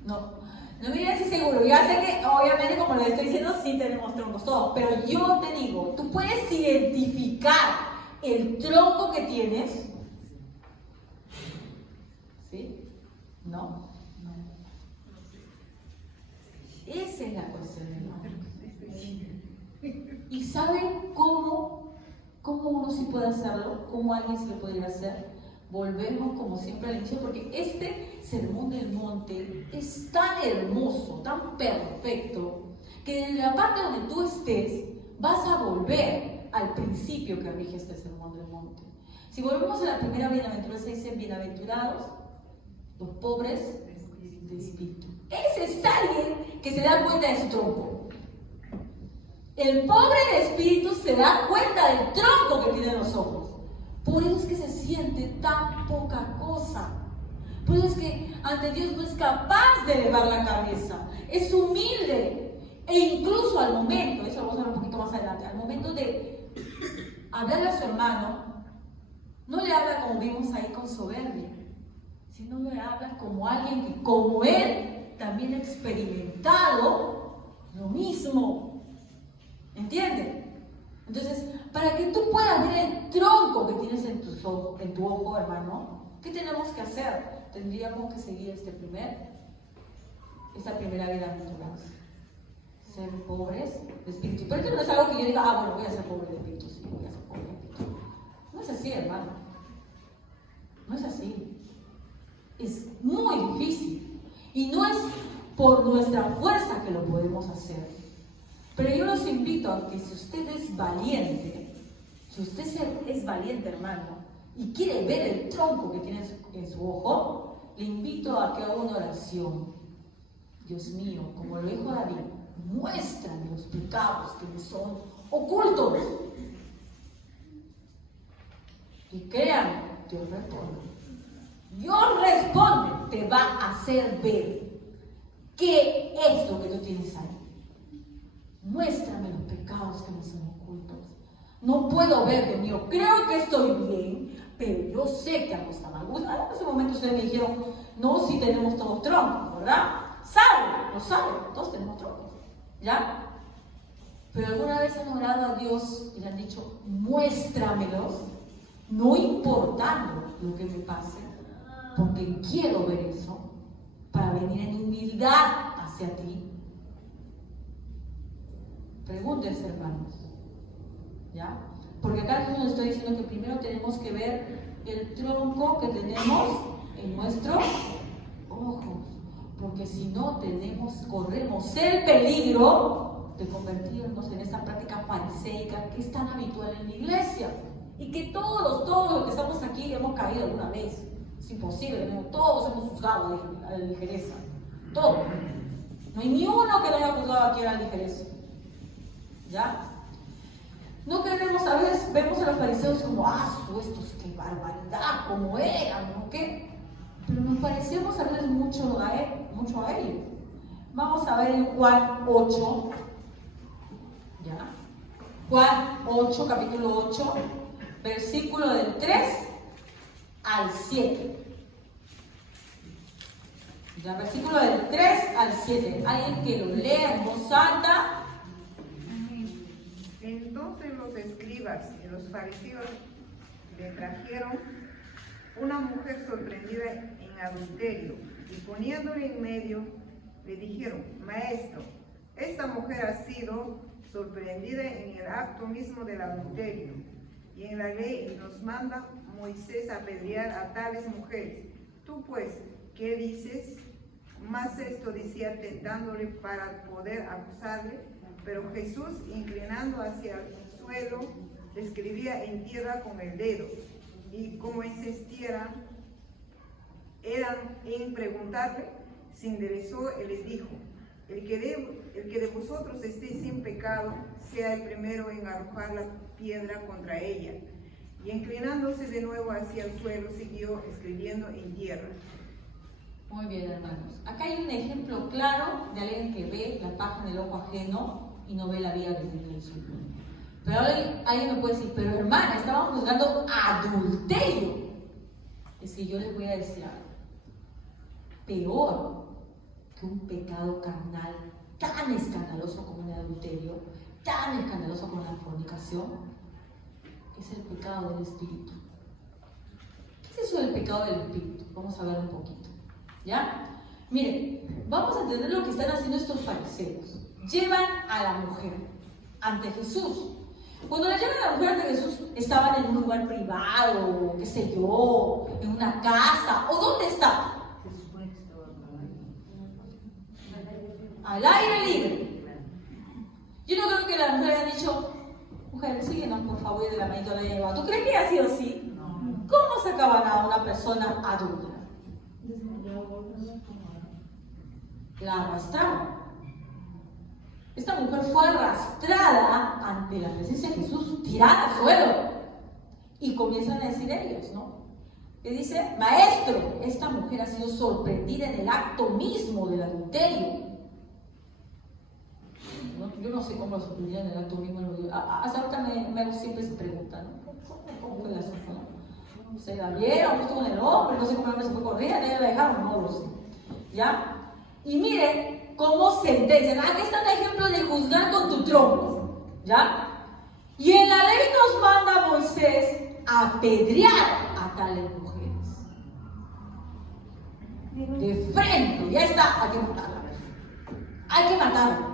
No me digas si seguro. Ya sé que, obviamente, como les estoy diciendo, sí tenemos troncos todos, pero yo te digo, tú puedes identificar el tronco que tienes. ¿Sí? No. Esa es la cuestión, hermano. ¿Y saben cómo uno sí puede hacerlo? ¿Cómo alguien se lo podría hacer? Volvemos como siempre al inicio, porque este sermón del monte es tan hermoso, tan perfecto, que desde la parte donde tú estés vas a volver al principio que rige este sermón del monte. Si volvemos a la primera bienaventuranza, dice, bienaventurados los pobres de espíritu. Ese es alguien que se da cuenta de su tronco. El pobre de espíritu se da cuenta del tronco que tiene en los ojos. Por eso es que se siente tan poca cosa. Por eso es que ante Dios no es capaz de elevar la cabeza. Es humilde. E incluso al momento, eso lo vamos a ver un poquito más adelante, al momento de hablarle a su hermano, no le habla como vimos ahí con soberbia, sino le habla como alguien que, como él, también ha experimentado lo mismo. ¿Entienden? Entonces, para que tú puedas ver el tronco que tienes en tu ojo, hermano, ¿qué tenemos que hacer? Tendríamos que seguir esta primera bienaventuranza. Ser pobres de espíritu. Pero esto no es algo que yo diga, bueno, voy a ser pobre de espíritu, sí, voy a ser pobre de espíritu. No es así, hermano. No es así. Es muy difícil. Y no es por nuestra fuerza que lo podemos hacer. Pero yo los invito a que si usted es valiente, hermano, y quiere ver el tronco que tiene en su ojo, le invito a que haga una oración. Dios mío, como lo dijo David, muéstrame los pecados que me son ocultos. Y créanme, Dios responde. Dios responde, te va a hacer ver qué es lo que tú tienes ahí. Muéstrame los pecados que me son ocultos. No puedo ver, Dios mío, creo que estoy bien, pero yo sé que algo está mal. En ese momento ustedes me dijeron, no si tenemos todos troncos, ¿verdad? Lo sabe, todos tenemos troncos, ¿ya? Pero alguna vez han orado a Dios y le han dicho, muéstramelos, no importando lo que me pase, porque quiero ver eso, para venir en humildad hacia ti. Pregúntense, hermanos, ¿ya? Porque acá nos estoy diciendo que primero tenemos que ver el tronco que tenemos en nuestros ojos, porque si no corremos el peligro de convertirnos en esta práctica fariseica que es tan habitual en la iglesia y que todos los que estamos aquí hemos caído alguna vez. Es imposible, ¿no? Todos hemos juzgado a la ligereza, todos. No hay ni uno que no haya juzgado aquí a la ligereza, ¿ya? No queremos, a veces vemos a los fariseos como, estos, qué barbaridad, como eran, ¿no? ¿Qué? Pero nos parecemos a veces mucho a ellos. Vamos a ver en Juan 8, ¿ya? Juan 8, capítulo 8, versículo del 3 al 7. Ya, versículo del 3 al 7. Alguien que lo lea en voz alta. Entonces los escribas y los fariseos le trajeron una mujer sorprendida en adulterio y poniéndole en medio le dijeron, maestro, esta mujer ha sido sorprendida en el acto mismo del adulterio y en la ley nos manda Moisés apedrear a tales mujeres. Tú pues, ¿qué dices? Más esto decía tentándole para poder acusarle, pero Jesús, inclinando hacia el suelo, le escribía en tierra con el dedo, y como insistiera eran en preguntarle, se enderezó y les dijo, el que de vosotros esté sin pecado, sea el primero en arrojar la piedra contra ella. Y inclinándose de nuevo hacia el suelo, siguió escribiendo en tierra. Muy bien, hermanos. Acá hay un ejemplo claro de alguien que ve la paja en el ojo ajeno y no ve la viga que tiene en el suyo. Pero alguien me puede decir, pero hermana, estaban juzgando adulterio. Es que yo les voy a decir algo. Peor que un pecado carnal tan escandaloso como el adulterio, tan escandaloso como la fornicación, es el pecado del espíritu. ¿Qué es eso del pecado del espíritu? Vamos a ver un poquito, ¿ya? Miren, vamos a entender lo que están haciendo estos fariseos. Llevan a la mujer ante Jesús. Cuando la llevan a la mujer ante Jesús, estaban en un lugar privado, qué sé yo, en una casa, ¿o dónde estaban? Al aire libre. Yo no creo que la mujer haya dicho, mujer, síguenos por favor, y de la manito la haya llevado. ¿Tú crees que ha sido así? ¿Cómo sacaban a una persona adulta? La arrastraban. Esta mujer fue arrastrada ante la presencia de Jesús, tirada al suelo. Y comienzan a decir ellos, ¿no? Que dice, maestro, esta mujer ha sido sorprendida en el acto mismo del adulterio. Yo no sé cómo lo sorprendieron en el acto mismo. Hasta ahorita me hago siempre esa pregunta, ¿no? ¿Cómo fue el asunto, no? ¿Se la vieron? ¿Estuvo en el hombre? No sé cómo el hombre se fue corriendo, ya la dejaron, no lo sé. ¿Ya? Y miren cómo sentencian. Aquí está un ejemplo de juzgar con tu tronco, ¿ya? Y en la ley nos manda Moisés a apedrear a tales mujeres. De frente, ya está, hay que matarla. Hay que matarla.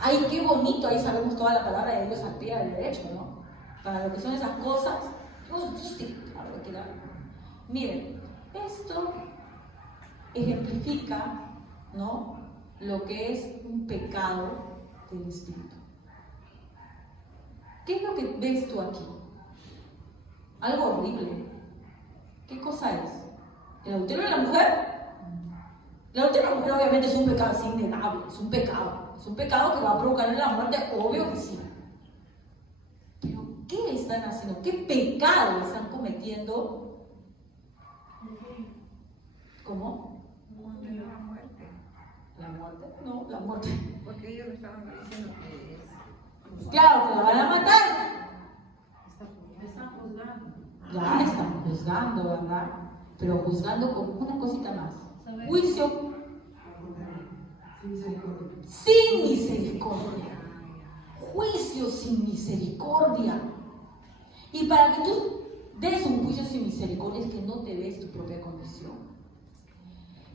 Ay, qué bonito, ahí sabemos toda la palabra de Dios al pie del derecho, ¿no? Para lo que son esas cosas, sí, claro que da. Miren, esto ejemplifica, ¿no?, lo que es un pecado del espíritu. ¿Qué es lo que ves tú aquí? Algo horrible. ¿Qué cosa es? ¿El adulterio de la mujer? El adulterio de la mujer obviamente es un pecado, es innegable, es un pecado. Es un pecado que va a provocar la muerte, obvio que sí. Pero ¿qué están haciendo? ¿Qué pecado están cometiendo? ¿Cómo? La muerte. ¿La muerte? No, la muerte. Porque ellos estaban diciendo que es... Claro, que la van a matar. Están juzgando. Ya están juzgando, ¿verdad? Pero juzgando con una cosita más. juicio sin misericordia. Juicio sin misericordia. Y para que tú des un juicio sin misericordia es que no te ves tu propia condición.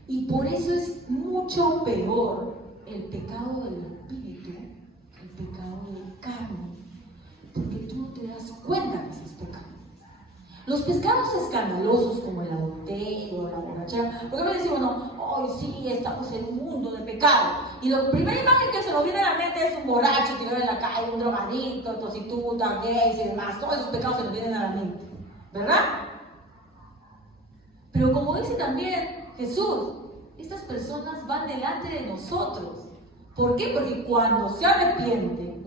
Y por eso es mucho peor el pecado del espíritu, el pecado del carne, porque tú no te das cuenta que estás pecando. Los pecados escandalosos como el adulterio, la borrachera, porque me decimos, no, hoy sí, estamos en un mundo de pecado. Y la primera imagen que se nos viene a la mente es un borracho tirado en la calle, un drogadicto, prostituta, gays y demás. Todos esos pecados se nos vienen a la mente, ¿verdad? Pero como dice también Jesús, estas personas van delante de nosotros. ¿Por qué? Porque cuando se arrepienten,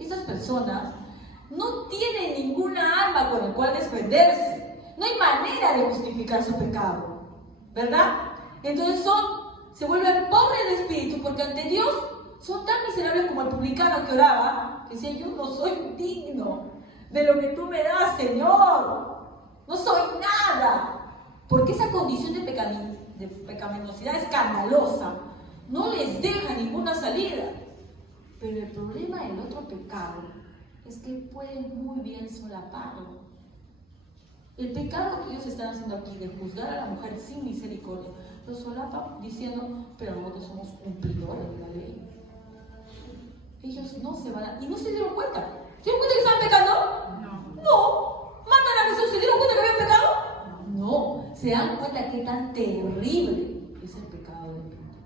estas personas no tienen ninguna alma con el cual defenderse. No hay manera de justificar su pecado, ¿verdad? Entonces se vuelven pobres de espíritu porque ante Dios son tan miserables como el publicano que oraba, que decía, yo no soy digno de lo que tú me das, Señor. No soy nada. Porque esa condición de pecaminosidad escandalosa no les deja ninguna salida. Pero el problema del otro pecado es que pueden muy bien solaparlo. El pecado que ellos están haciendo aquí de juzgar a la mujer sin misericordia, lo solapan diciendo, pero nosotros somos cumplidores de la ley. Ellos no se van y no se dieron cuenta. ¿Se dieron cuenta que estaban pecando? No. ¿Matan a Jesús? ¿Se dieron cuenta que habían pecado? No. Se dan cuenta que tan terrible es el pecado del espíritu.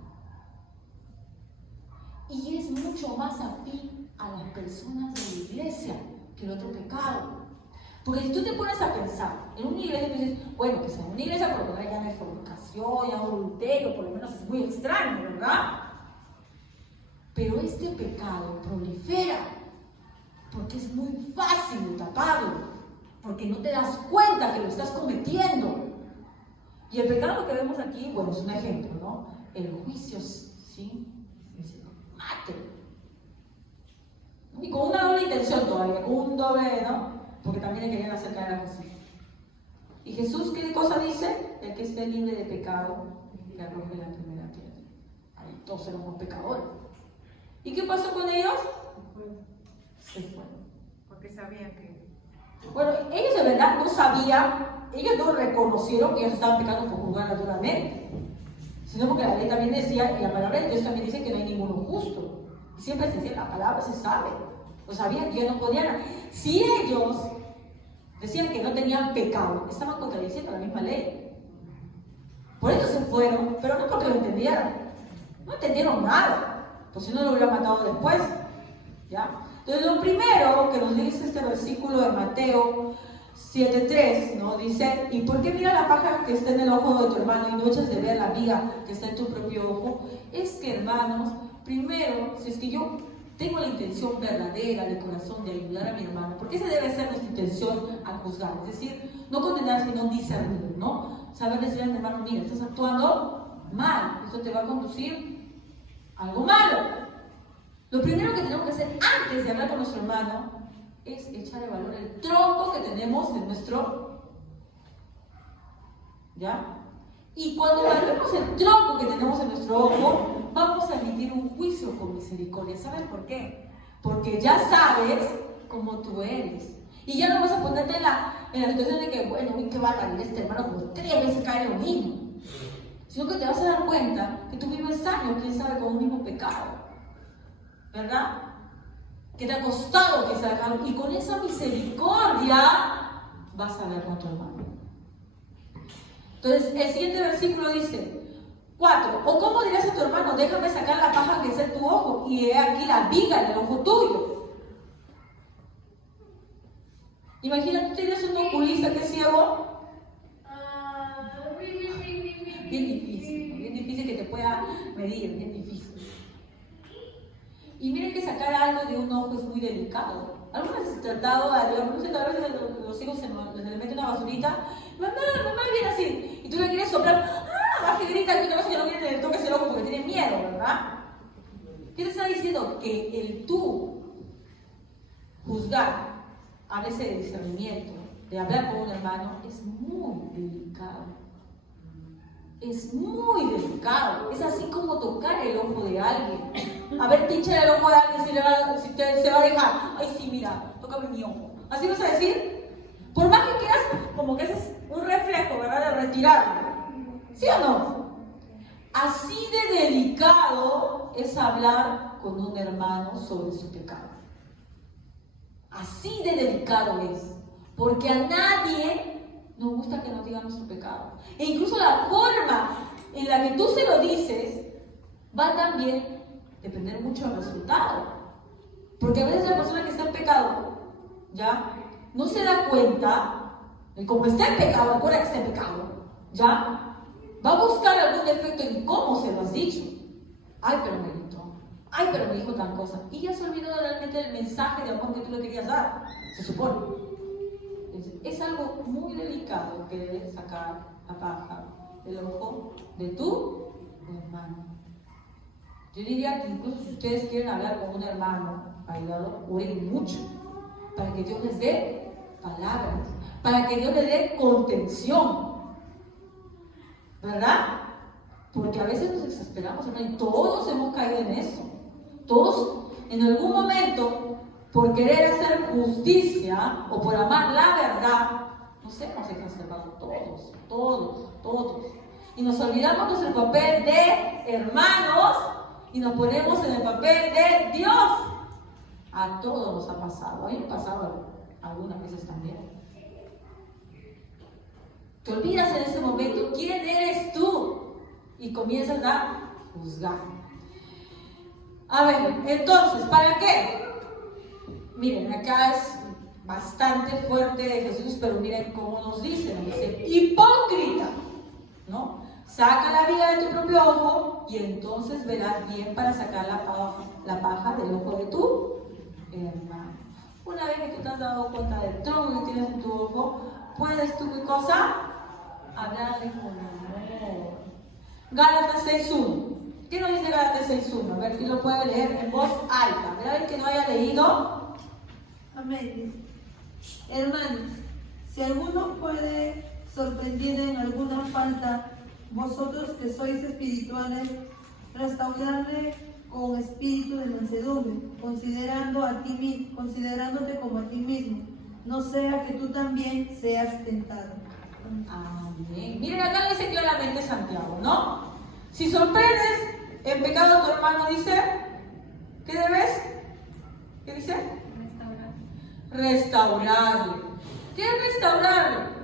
Y es mucho más afín a las personas de la iglesia que el otro pecado. Porque si tú te pones a pensar en una iglesia, tú dices, bueno, pues en una iglesia por lo menos ya no hay fornicación, ya no hay adulterio, por lo menos es muy extraño, ¿verdad? Pero este pecado prolifera porque es muy fácil de taparlo, porque no te das cuenta que lo estás cometiendo. Y el pecado que vemos aquí, bueno, es un ejemplo, ¿no? El juicio, ¿sí? Mate. Y con una doble intención todavía, con un doble, ¿no? Porque también le querían acercar a Jesús. ¿Y Jesús qué cosa dice? El que esté libre de pecado, que arroje la primera piedra. Ahí todos éramos pecadores. ¿Y qué pasó con ellos? Se fueron. Porque sabían que... Bueno, ellos de verdad no sabían, ellos no reconocieron que ellos estaban pecando por juzgar naturalmente, sino porque la ley también decía, y la palabra de Dios también dice que no hay ninguno justo. Y siempre se dice, la palabra se sabe. Lo sabían que ellos no podían. Si ellos decían que no tenían pecado, estaban contradiciendo la misma ley. Por eso se fueron, pero no porque lo entendieran. No entendieron nada, pues si no lo hubieran matado después. ¿Ya? Entonces lo primero que nos dice este versículo de Mateo 7:3, ¿no? Dice, ¿y por qué mira la paja que está en el ojo de tu hermano y no echas de ver la viga que está en tu propio ojo? Es que, hermanos, primero, si es que yo tengo la intención verdadera de corazón de ayudar a mi hermano, porque esa debe ser nuestra intención al juzgar, es decir, no condenar, sino discernir, ¿no? Saber decirle a mi hermano, mira, estás actuando mal, esto te va a conducir a algo malo. Lo primero que tenemos que hacer antes de hablar con nuestro hermano es echar en valor el tronco que tenemos en nuestro, ¿ya? Y cuando evaluemos el tronco que tenemos en nuestro ojo, vamos a emitir un juicio con misericordia. ¿Saben por qué? Porque ya sabes cómo tú eres. Y ya no vas a ponerte en la situación de que, bueno, uy, qué barbaridad, este hermano como 3 veces cae en lo mismo. Sino que te vas a dar cuenta que tú vives años, quién sabe, con un mismo pecado. ¿Verdad? Que te ha costado que se dejaron. Y con esa misericordia vas a hablar con tu hermano. Entonces, el siguiente versículo dice, 4. ¿O cómo dirás a tu hermano, déjame sacar la paja que está en tu ojo y he aquí la viga en el ojo tuyo? Imagina, tú tienes un oculista que es ciego. Bien difícil que te pueda medir, bien difícil. Y miren que sacar algo de un ojo es muy delicado. Algunas veces he tratado, a veces los hijos se les mete una basurita, mamá, viene así, y tú le quieres soplar, ¡ah! Que grita, que no le toques el ojo porque tiene miedo, ¿verdad? ¿Qué te está diciendo? Que el tú juzgar, a veces de discernimiento, de hablar con un hermano, es muy delicado. es muy delicado. Es así como tocar el ojo de alguien. A ver, pincha el ojo de alguien se va a dejar. Ay, sí, mira, tócame mi ojo. ¿Así vas a decir? Por más que quieras, como que ese es un reflejo, ¿verdad? De retirarlo. ¿Sí o no? Así de delicado es hablar con un hermano sobre su pecado. Así de delicado es. Porque a nadie nos gusta que nos digan nuestro pecado. E incluso la forma en la que tú se lo dices va también a depender mucho del resultado. Porque a veces la persona que está en pecado, ¿ya? No se da cuenta, y como está en pecado, recuerda que está en pecado, ¿ya? Va a buscar algún defecto en cómo se lo has dicho. Ay, pero me gritó. Ay, pero me dijo tal cosa. Y ya se olvidó realmente del mensaje de amor que tú le querías dar, se supone. Es algo muy delicado que debes sacar la paja del ojo de tu hermano. Yo diría que incluso si ustedes quieren hablar con un hermano, ayudarlo, oren mucho, para que Dios les dé palabras, para que Dios les dé contención, ¿verdad? Porque a veces nos exasperamos, hermano, y todos hemos caído en eso. Todos, en algún momento, por querer hacer justicia o por amar la verdad, nos hemos exacerbado todos. Y nos olvidamos nuestro papel de hermanos y nos ponemos en el papel de Dios. A todos nos ha pasado. A mí me ha pasado algunas veces también. Te olvidas en ese momento quién eres tú y comienzas a juzgar. A ver, entonces, ¿para qué? Miren, acá es bastante fuerte de Jesús, pero miren cómo nos dice, hipócrita, ¿no? Saca la viga de tu propio ojo y entonces verás bien para sacar la paja del ojo de tu hermano. Una vez que tú te has dado cuenta del tronco que tienes en tu ojo, puedes tú, ¿qué cosa? Hablarle con amor. Gálatas 6.1. ¿Qué nos dice Gálatas 6.1? A ver, ¿quién lo puede leer en voz alta? A ver, que no haya leído. Amén. Hermanos, si alguno puede sorprendido en alguna falta, vosotros que sois espirituales, restaurarle con espíritu de mansedumbre, considerándote como a ti mismo, no sea que tú también seas tentado. Amén. Miren, acá dice claramente Santiago, ¿no? Si sorprendes en pecado a tu hermano, dice, ¿qué debes? ¿Qué dice? Restaurarle. ¿Qué es restaurarle?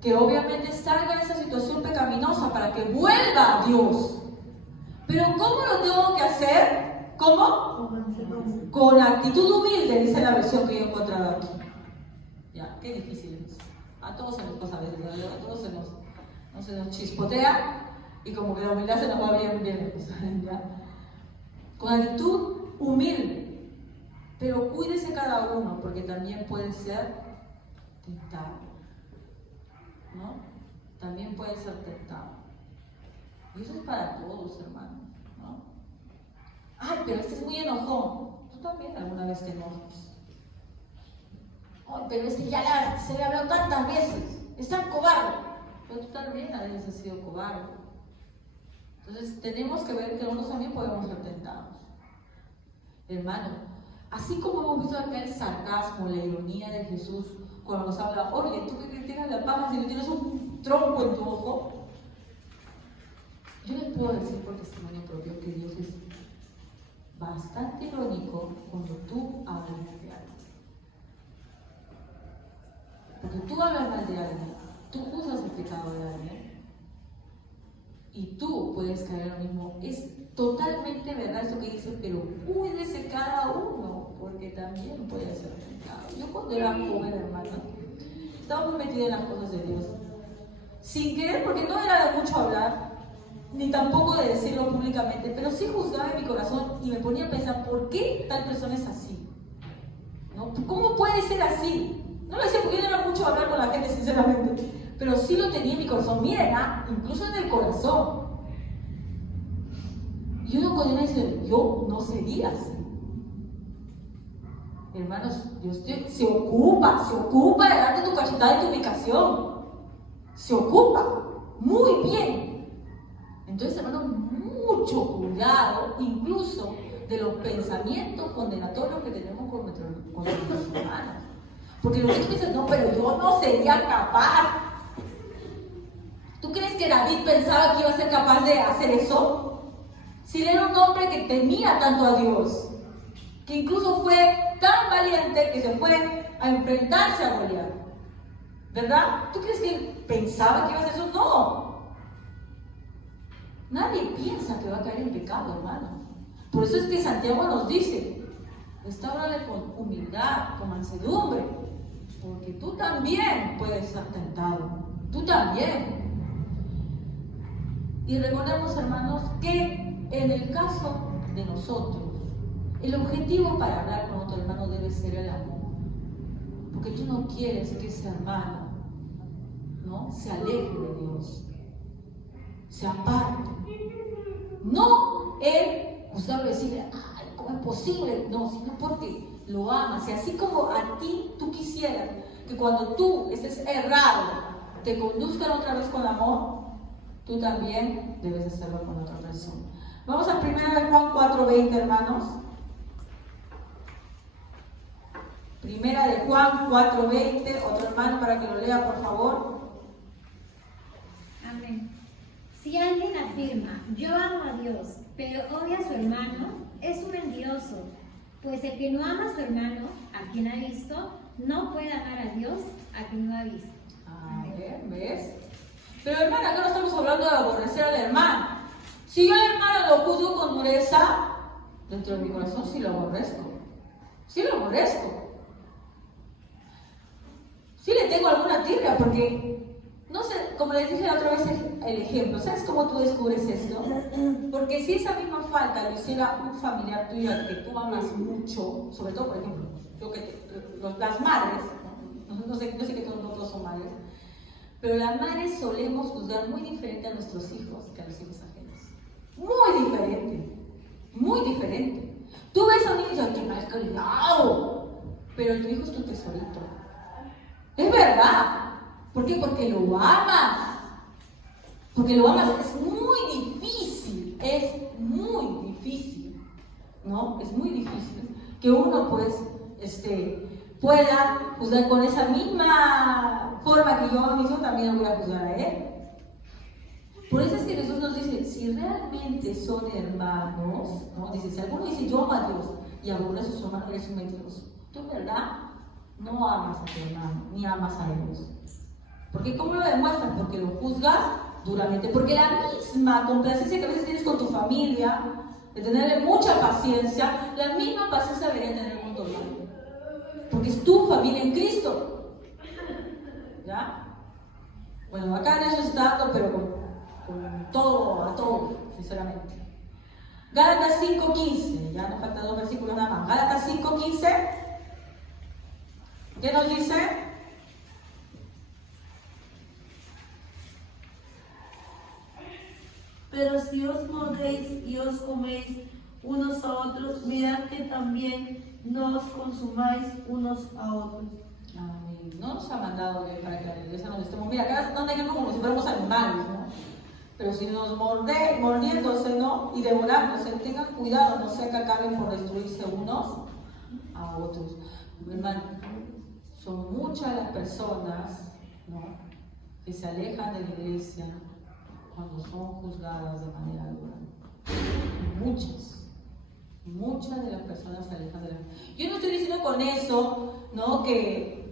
Que obviamente salga de esa situación pecaminosa para que vuelva a Dios. Pero ¿cómo lo tengo que hacer? ¿Cómo? Con actitud humilde, dice la versión que yo he encontrado aquí. Ya, qué difícil es. A todos se nos pasa a veces, ¿verdad? A todos se nos chispotea y como que la humildad se nos va bien. ¿Ya? Con actitud humilde. Pero cuídese cada uno, porque también puede ser tentado, ¿no? También puede ser tentado. Y eso es para todos, hermanos, ¿no? Ay, pero este es muy enojón. Tú también alguna vez te enojas. Ay, pero este ya se le ha hablado tantas veces. Es tan cobarde. Pero tú también a veces has sido cobarde. Entonces tenemos que ver que nosotros también podemos ser tentados. Hermano, así como hemos visto acá el sarcasmo, la ironía de Jesús cuando nos habla, oye, tú que criticas la paja si no tienes un tronco en tu ojo. Yo les puedo decir por testimonio propio que Dios es bastante irónico cuando tú hablas mal de alguien. Porque tú hablas mal de alguien, tú juzgas el pecado de alguien y tú puedes caer en lo mismo. Es totalmente verdad eso que dice, pero cuídese cada uno, porque también puede ser tentado. Yo cuando era joven, hermano, estaba muy metida en las cosas de Dios. Sin querer, porque no era de mucho hablar, ni tampoco de decirlo públicamente, pero sí juzgaba en mi corazón y me ponía a pensar, ¿por qué tal persona es así? ¿No? ¿Cómo puede ser así? No lo decía porque yo no era mucho hablar con la gente, sinceramente, pero sí lo tenía en mi corazón. Miren, incluso en el corazón. Y uno cuando uno dice, yo no sería así. Hermanos, Dios se ocupa de darte tu cachetada y tu ubicación. Se ocupa, muy bien. Entonces, hermano, mucho cuidado, incluso de los pensamientos condenatorios que tenemos con nuestros hermanos. Porque los niños dicen, no, pero yo no sería capaz. ¿Tú crees que David pensaba que iba a ser capaz de hacer eso? Si él era un hombre que temía tanto a Dios, que incluso fue tan valiente que se fue a enfrentarse a Goliat. ¿Verdad? ¿Tú crees que él pensaba que iba a hacer eso? No. Nadie piensa que va a caer en pecado, hermano. Por eso es que Santiago nos dice, restáurale con humildad, con mansedumbre, porque tú también puedes ser tentado. Tú también. Y recordemos, hermanos, que en el caso de nosotros, el objetivo para hablar con otro hermano debe ser el amor. Porque tú no quieres que ese hermano, ¿no?, se aleje de Dios, se aparte. No él juzgarlo y decirle, ay, ¿cómo es posible? No, sino porque lo amas. Y así como a ti tú quisieras que cuando tú estés errado te conduzcan otra vez con amor, tú también debes hacerlo con otra persona. Vamos a 1 Juan 4:20, hermanos. 1 Juan 4:20, otro hermano para que lo lea, por favor. Amén. Si alguien afirma, yo amo a Dios, pero odia a su hermano, es un mentiroso. Pues el que no ama a su hermano, a quien ha visto, no puede amar a Dios, a quien no ha visto. Amén, ¿ves? Pero hermana, acá no estamos hablando de aborrecer al hermano. Si yo al hermano lo juzgo con dureza, dentro de mi corazón sí lo aborrezco. Sí lo aborrezco. Sí le tengo alguna tirria, porque, no sé, como les dije la otra vez el ejemplo, ¿sabes cómo tú descubres esto? Porque si esa misma falta lo hiciera un familiar tuyo al que tú amas mucho, sobre todo, por ejemplo, las madres, no sé que todos nosotros son madres, pero las madres solemos juzgar muy diferente a nuestros hijos que a los hijos ajenos. Muy diferente, muy diferente. Tú ves a un niño y dices, ¡qué mal criado! Pero tu hijo es tu tesorito. Es verdad. ¿Por qué? Porque lo amas. Porque lo amas. Es muy difícil. Es muy difícil. ¿No? Es muy difícil que uno, pues, pueda juzgar con esa misma forma que yo a mis hijos también lo voy a juzgar a él. Por eso es que Jesús nos dice, si realmente son hermanos, ¿no? Dice, si alguno dice, yo amo a Dios y aborrece a su hermano, eres un mentiroso. Tú, en verdad, no amas a tu hermano, ni amas a Dios. Porque ¿cómo lo demuestras? Porque lo juzgas duramente. Porque la misma complacencia que a veces tienes con tu familia, de tenerle mucha paciencia, la misma paciencia debería tener con tu hermano. Porque es tu familia en Cristo. ¿Ya? Bueno, acá en eso está dando, pero con todo, a todo, sinceramente. Gálatas 5:15, ya nos faltan 2 versículos nada más. Gálatas 5:15, ¿qué nos dice? Pero si os mordéis y os coméis unos a otros, mirad que también no os consumáis unos a otros. Amén. No nos ha mandado Dios para que la iglesia nos estemos. Mira, acá están dejando como si fuéramos animales, ¿no? Pero si nos mordiéndose, ¿no?, y devorándose, tengan cuidado, no sea que acaben por destruirse unos a otros. Hermano, son muchas las personas, ¿no?, que se alejan de la iglesia cuando son juzgadas de manera dura. Muchas de las personas se alejan de la iglesia. Yo no estoy diciendo con eso, ¿no?, que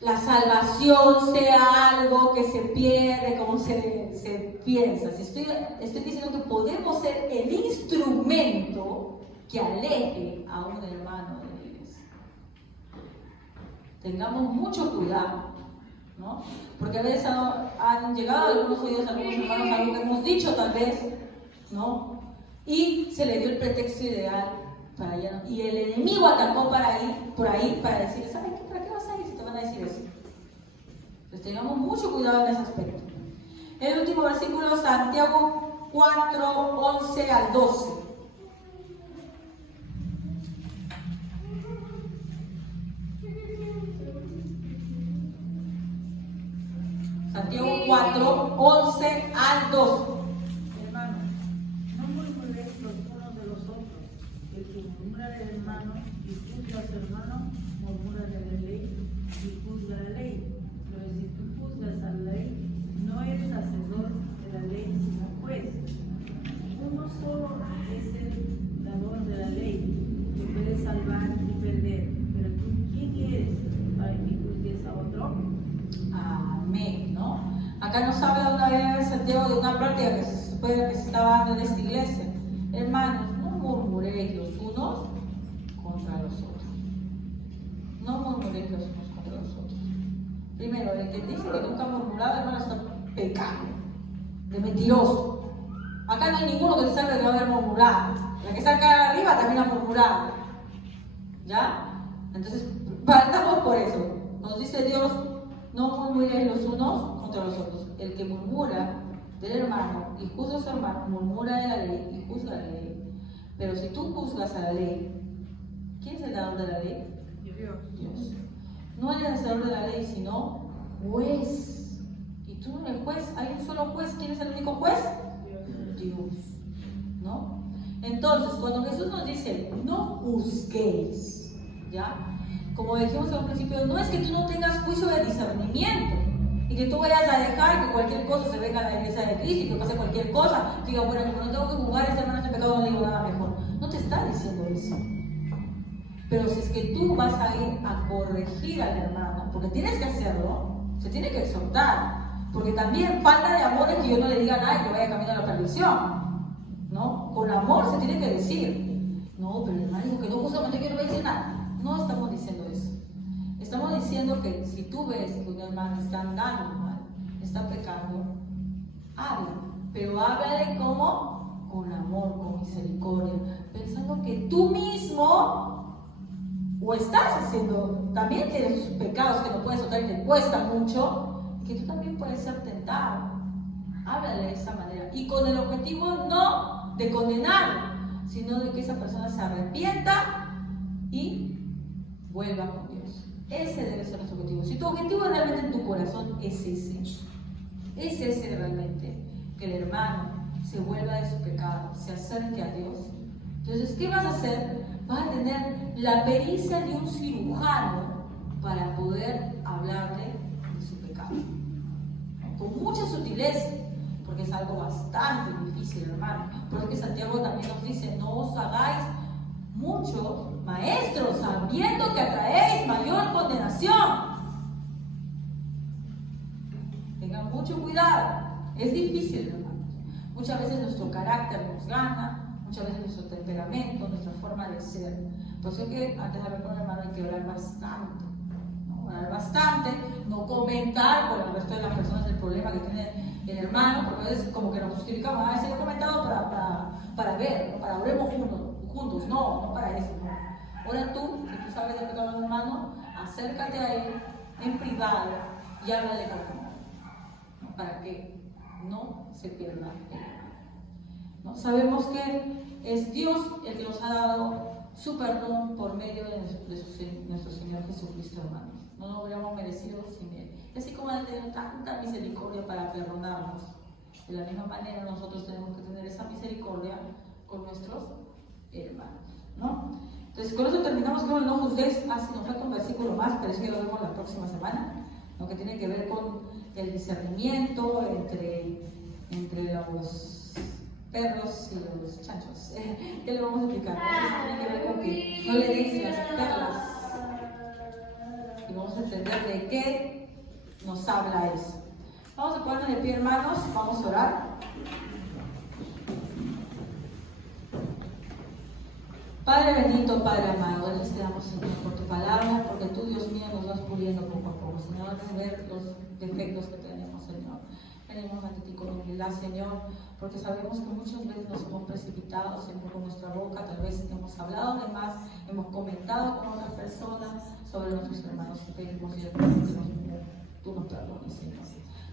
la salvación sea algo que se pierde como se piensa. Si estoy diciendo que podemos ser el instrumento que aleje a un hermano de la iglesia. Tengamos mucho cuidado, ¿no? Porque a veces han llegado a algunos oídos, algunos hermanos, algo que hemos dicho tal vez, ¿no? Y se le dio el pretexto ideal para allá, y el enemigo atacó por ahí para decirle, ¿sabes qué? ¿Para qué vas a ir si te van a decir eso? Entonces tengamos mucho cuidado en ese aspecto. El último versículo, Santiago 4:11 al 12. Santiago 4, 2. Hermanos, no murmuréis los unos de los otros. El que murmura del hermano y juzga a su hermano, murmura de la ley y juzga la ley. Pero si tú juzgas a la ley, no eres hacedor de la ley, sino juez. Uno solo es el dador de la ley, que puede salvar y perder. Pero tú, ¿quién eres para que juzgues a otro? Amén, ¿no? Acá nos habla una vez Santiago de una práctica que se supone que se estaba dando en esta iglesia. Hermanos, no murmuréis los unos contra los otros. No murmuréis los unos contra los otros. Primero, el que dice que nunca ha murmurado, hermano, está pecando, de mentiroso. Acá no hay ninguno que se salve de no haber murmurado. La que está acá arriba también ha murmurado. ¿Ya? Entonces, partamos por eso. Nos dice Dios, no murmuréis los unos contra los otros. El que murmura del hermano y juzga a su hermano, murmura de la ley y juzga la ley. Pero si tú juzgas a la ley, ¿quién es el dador de la ley? Dios. No eres hacedor de la ley, sino juez. Y tú no eres juez, hay un solo juez. ¿Quién es el único juez? Dios. ¿No? Entonces, cuando Jesús nos dice, no juzguéis, ¿ya? Como dijimos al principio, no es que tú no tengas juicio de discernimiento y que tú vayas a dejar que cualquier cosa se venga a la iglesia de Cristo y que pase cualquier cosa. Diga, bueno, como no tengo que juzgar, este hermano es pecado, no le digo nada mejor. No te está diciendo eso. Pero si es que tú vas a ir a corregir al hermano, porque tienes que hacerlo, se tiene que exhortar. Porque también falta de amor es que yo no le diga nada y que vaya camino a la perdición. ¿No? Con amor se tiene que decir. No, pero el hermano dijo que no, justamente que no va a decir nada. No estamos diciendo eso. Estamos diciendo que si tú ves que un hermano está andando mal, está pecando, habla. Pero háblale como con amor, con misericordia, pensando que tú mismo o estás haciendo, también tienes tus pecados que no puedes soltar y te cuesta mucho, que tú también puedes ser tentado. Háblale de esa manera. Y con el objetivo no de condenarlo, sino de que esa persona se arrepienta y vuelva con Dios. Ese debe ser nuestro objetivo. Si tu objetivo realmente en tu corazón es ese realmente, que el hermano se vuelva de su pecado, se acerque a Dios, entonces, ¿qué vas a hacer? Vas a tener la pericia de un cirujano para poder hablarle de su pecado. Con mucha sutileza, porque es algo bastante difícil, hermano. Por eso que Santiago también nos dice, no os hagáis muchos maestros, sabiendo que atraéis mayor condenación. Tengan mucho cuidado. Es difícil, hermanos. Muchas veces nuestro carácter nos gana, muchas veces nuestro temperamento, nuestra forma de ser. Por eso que antes de hablar con el hermano hay que hablar bastante. Hablar bastante, no comentar con el resto de las personas el problema que tiene el hermano, porque a veces como que nos justificamos, se lo he comentado para ver, ¿no? Para hablemos juntos, no para eso. ¿No? Ahora tú, si tú sabes del pecado del hermano, acércate a él en privado y háblale con amor, ¿no? Para que no se pierda el hermano. ¿No? Sabemos que es Dios el que nos ha dado su perdón por medio de nuestro Señor Jesucristo, hermanos. No lo hubiéramos merecido sin Él. Y así como Él tiene tanta misericordia para perdonarnos, de la misma manera nosotros tenemos que tener esa misericordia con nuestros hermanos, ¿no? Entonces, con eso terminamos con el no juzguéis. Si nos falta un versículo más, pero eso ya lo vemos la próxima semana, ¿no? Que tiene que ver con el discernimiento entre los perros y los chanchos. ¿Qué le vamos a explicar? Eso tiene que ver con que no le deis las perlas. Y vamos a entender de qué nos habla eso. Vamos a ponernos de pie, hermanos. Vamos a orar. Padre bendito, Padre amado, gracias te damos, Señor, por tu palabra, porque tú, Dios mío, nos vas puliendo poco a poco, Señor, de ver los defectos que tenemos, Señor. Venimos ante ti con humildad, Señor, porque sabemos que muchas veces nos hemos precipitado, Señor, con nuestra boca, tal vez hemos hablado de más, hemos comentado con otras personas sobre nuestros hermanos, te pedimos, Dios mío, que tú nos perdones, Señor.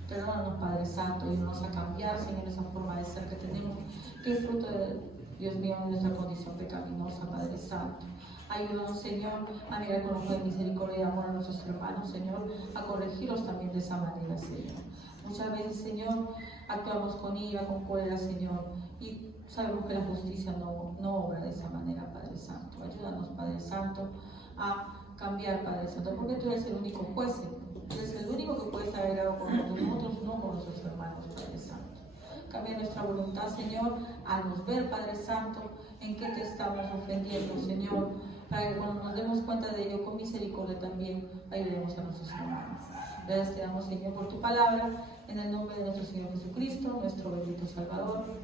Perdónanos, Padre Santo, y ayúdanos a cambiar, Señor, esa forma de ser que tenemos, que es fruto de Dios mío, nuestra condición pecaminosa, Padre Santo. Ayúdanos, Señor, a mirar con ojos de misericordia y amor a nuestros hermanos, Señor, a corregirlos también de esa manera, Señor. Muchas veces, Señor, actuamos con ira, con cólera, Señor, y sabemos que la justicia no obra de esa manera, Padre Santo. Ayúdanos, Padre Santo, a cambiar, Padre Santo, porque tú eres el único juez, tú eres el único que puede estar agregado con nosotros, no con nuestros hermanos, Padre Santo. Cambia nuestra voluntad, Señor, al ver, Padre Santo, en qué te estamos ofendiendo, Señor, para que cuando nos demos cuenta de ello, con misericordia también ayudemos a nuestros hermanos. Gracias te damos, Señor, por tu palabra, en el nombre de nuestro Señor Jesucristo, nuestro bendito Salvador.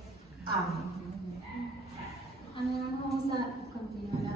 Amén. Amén. Vamos a continuar.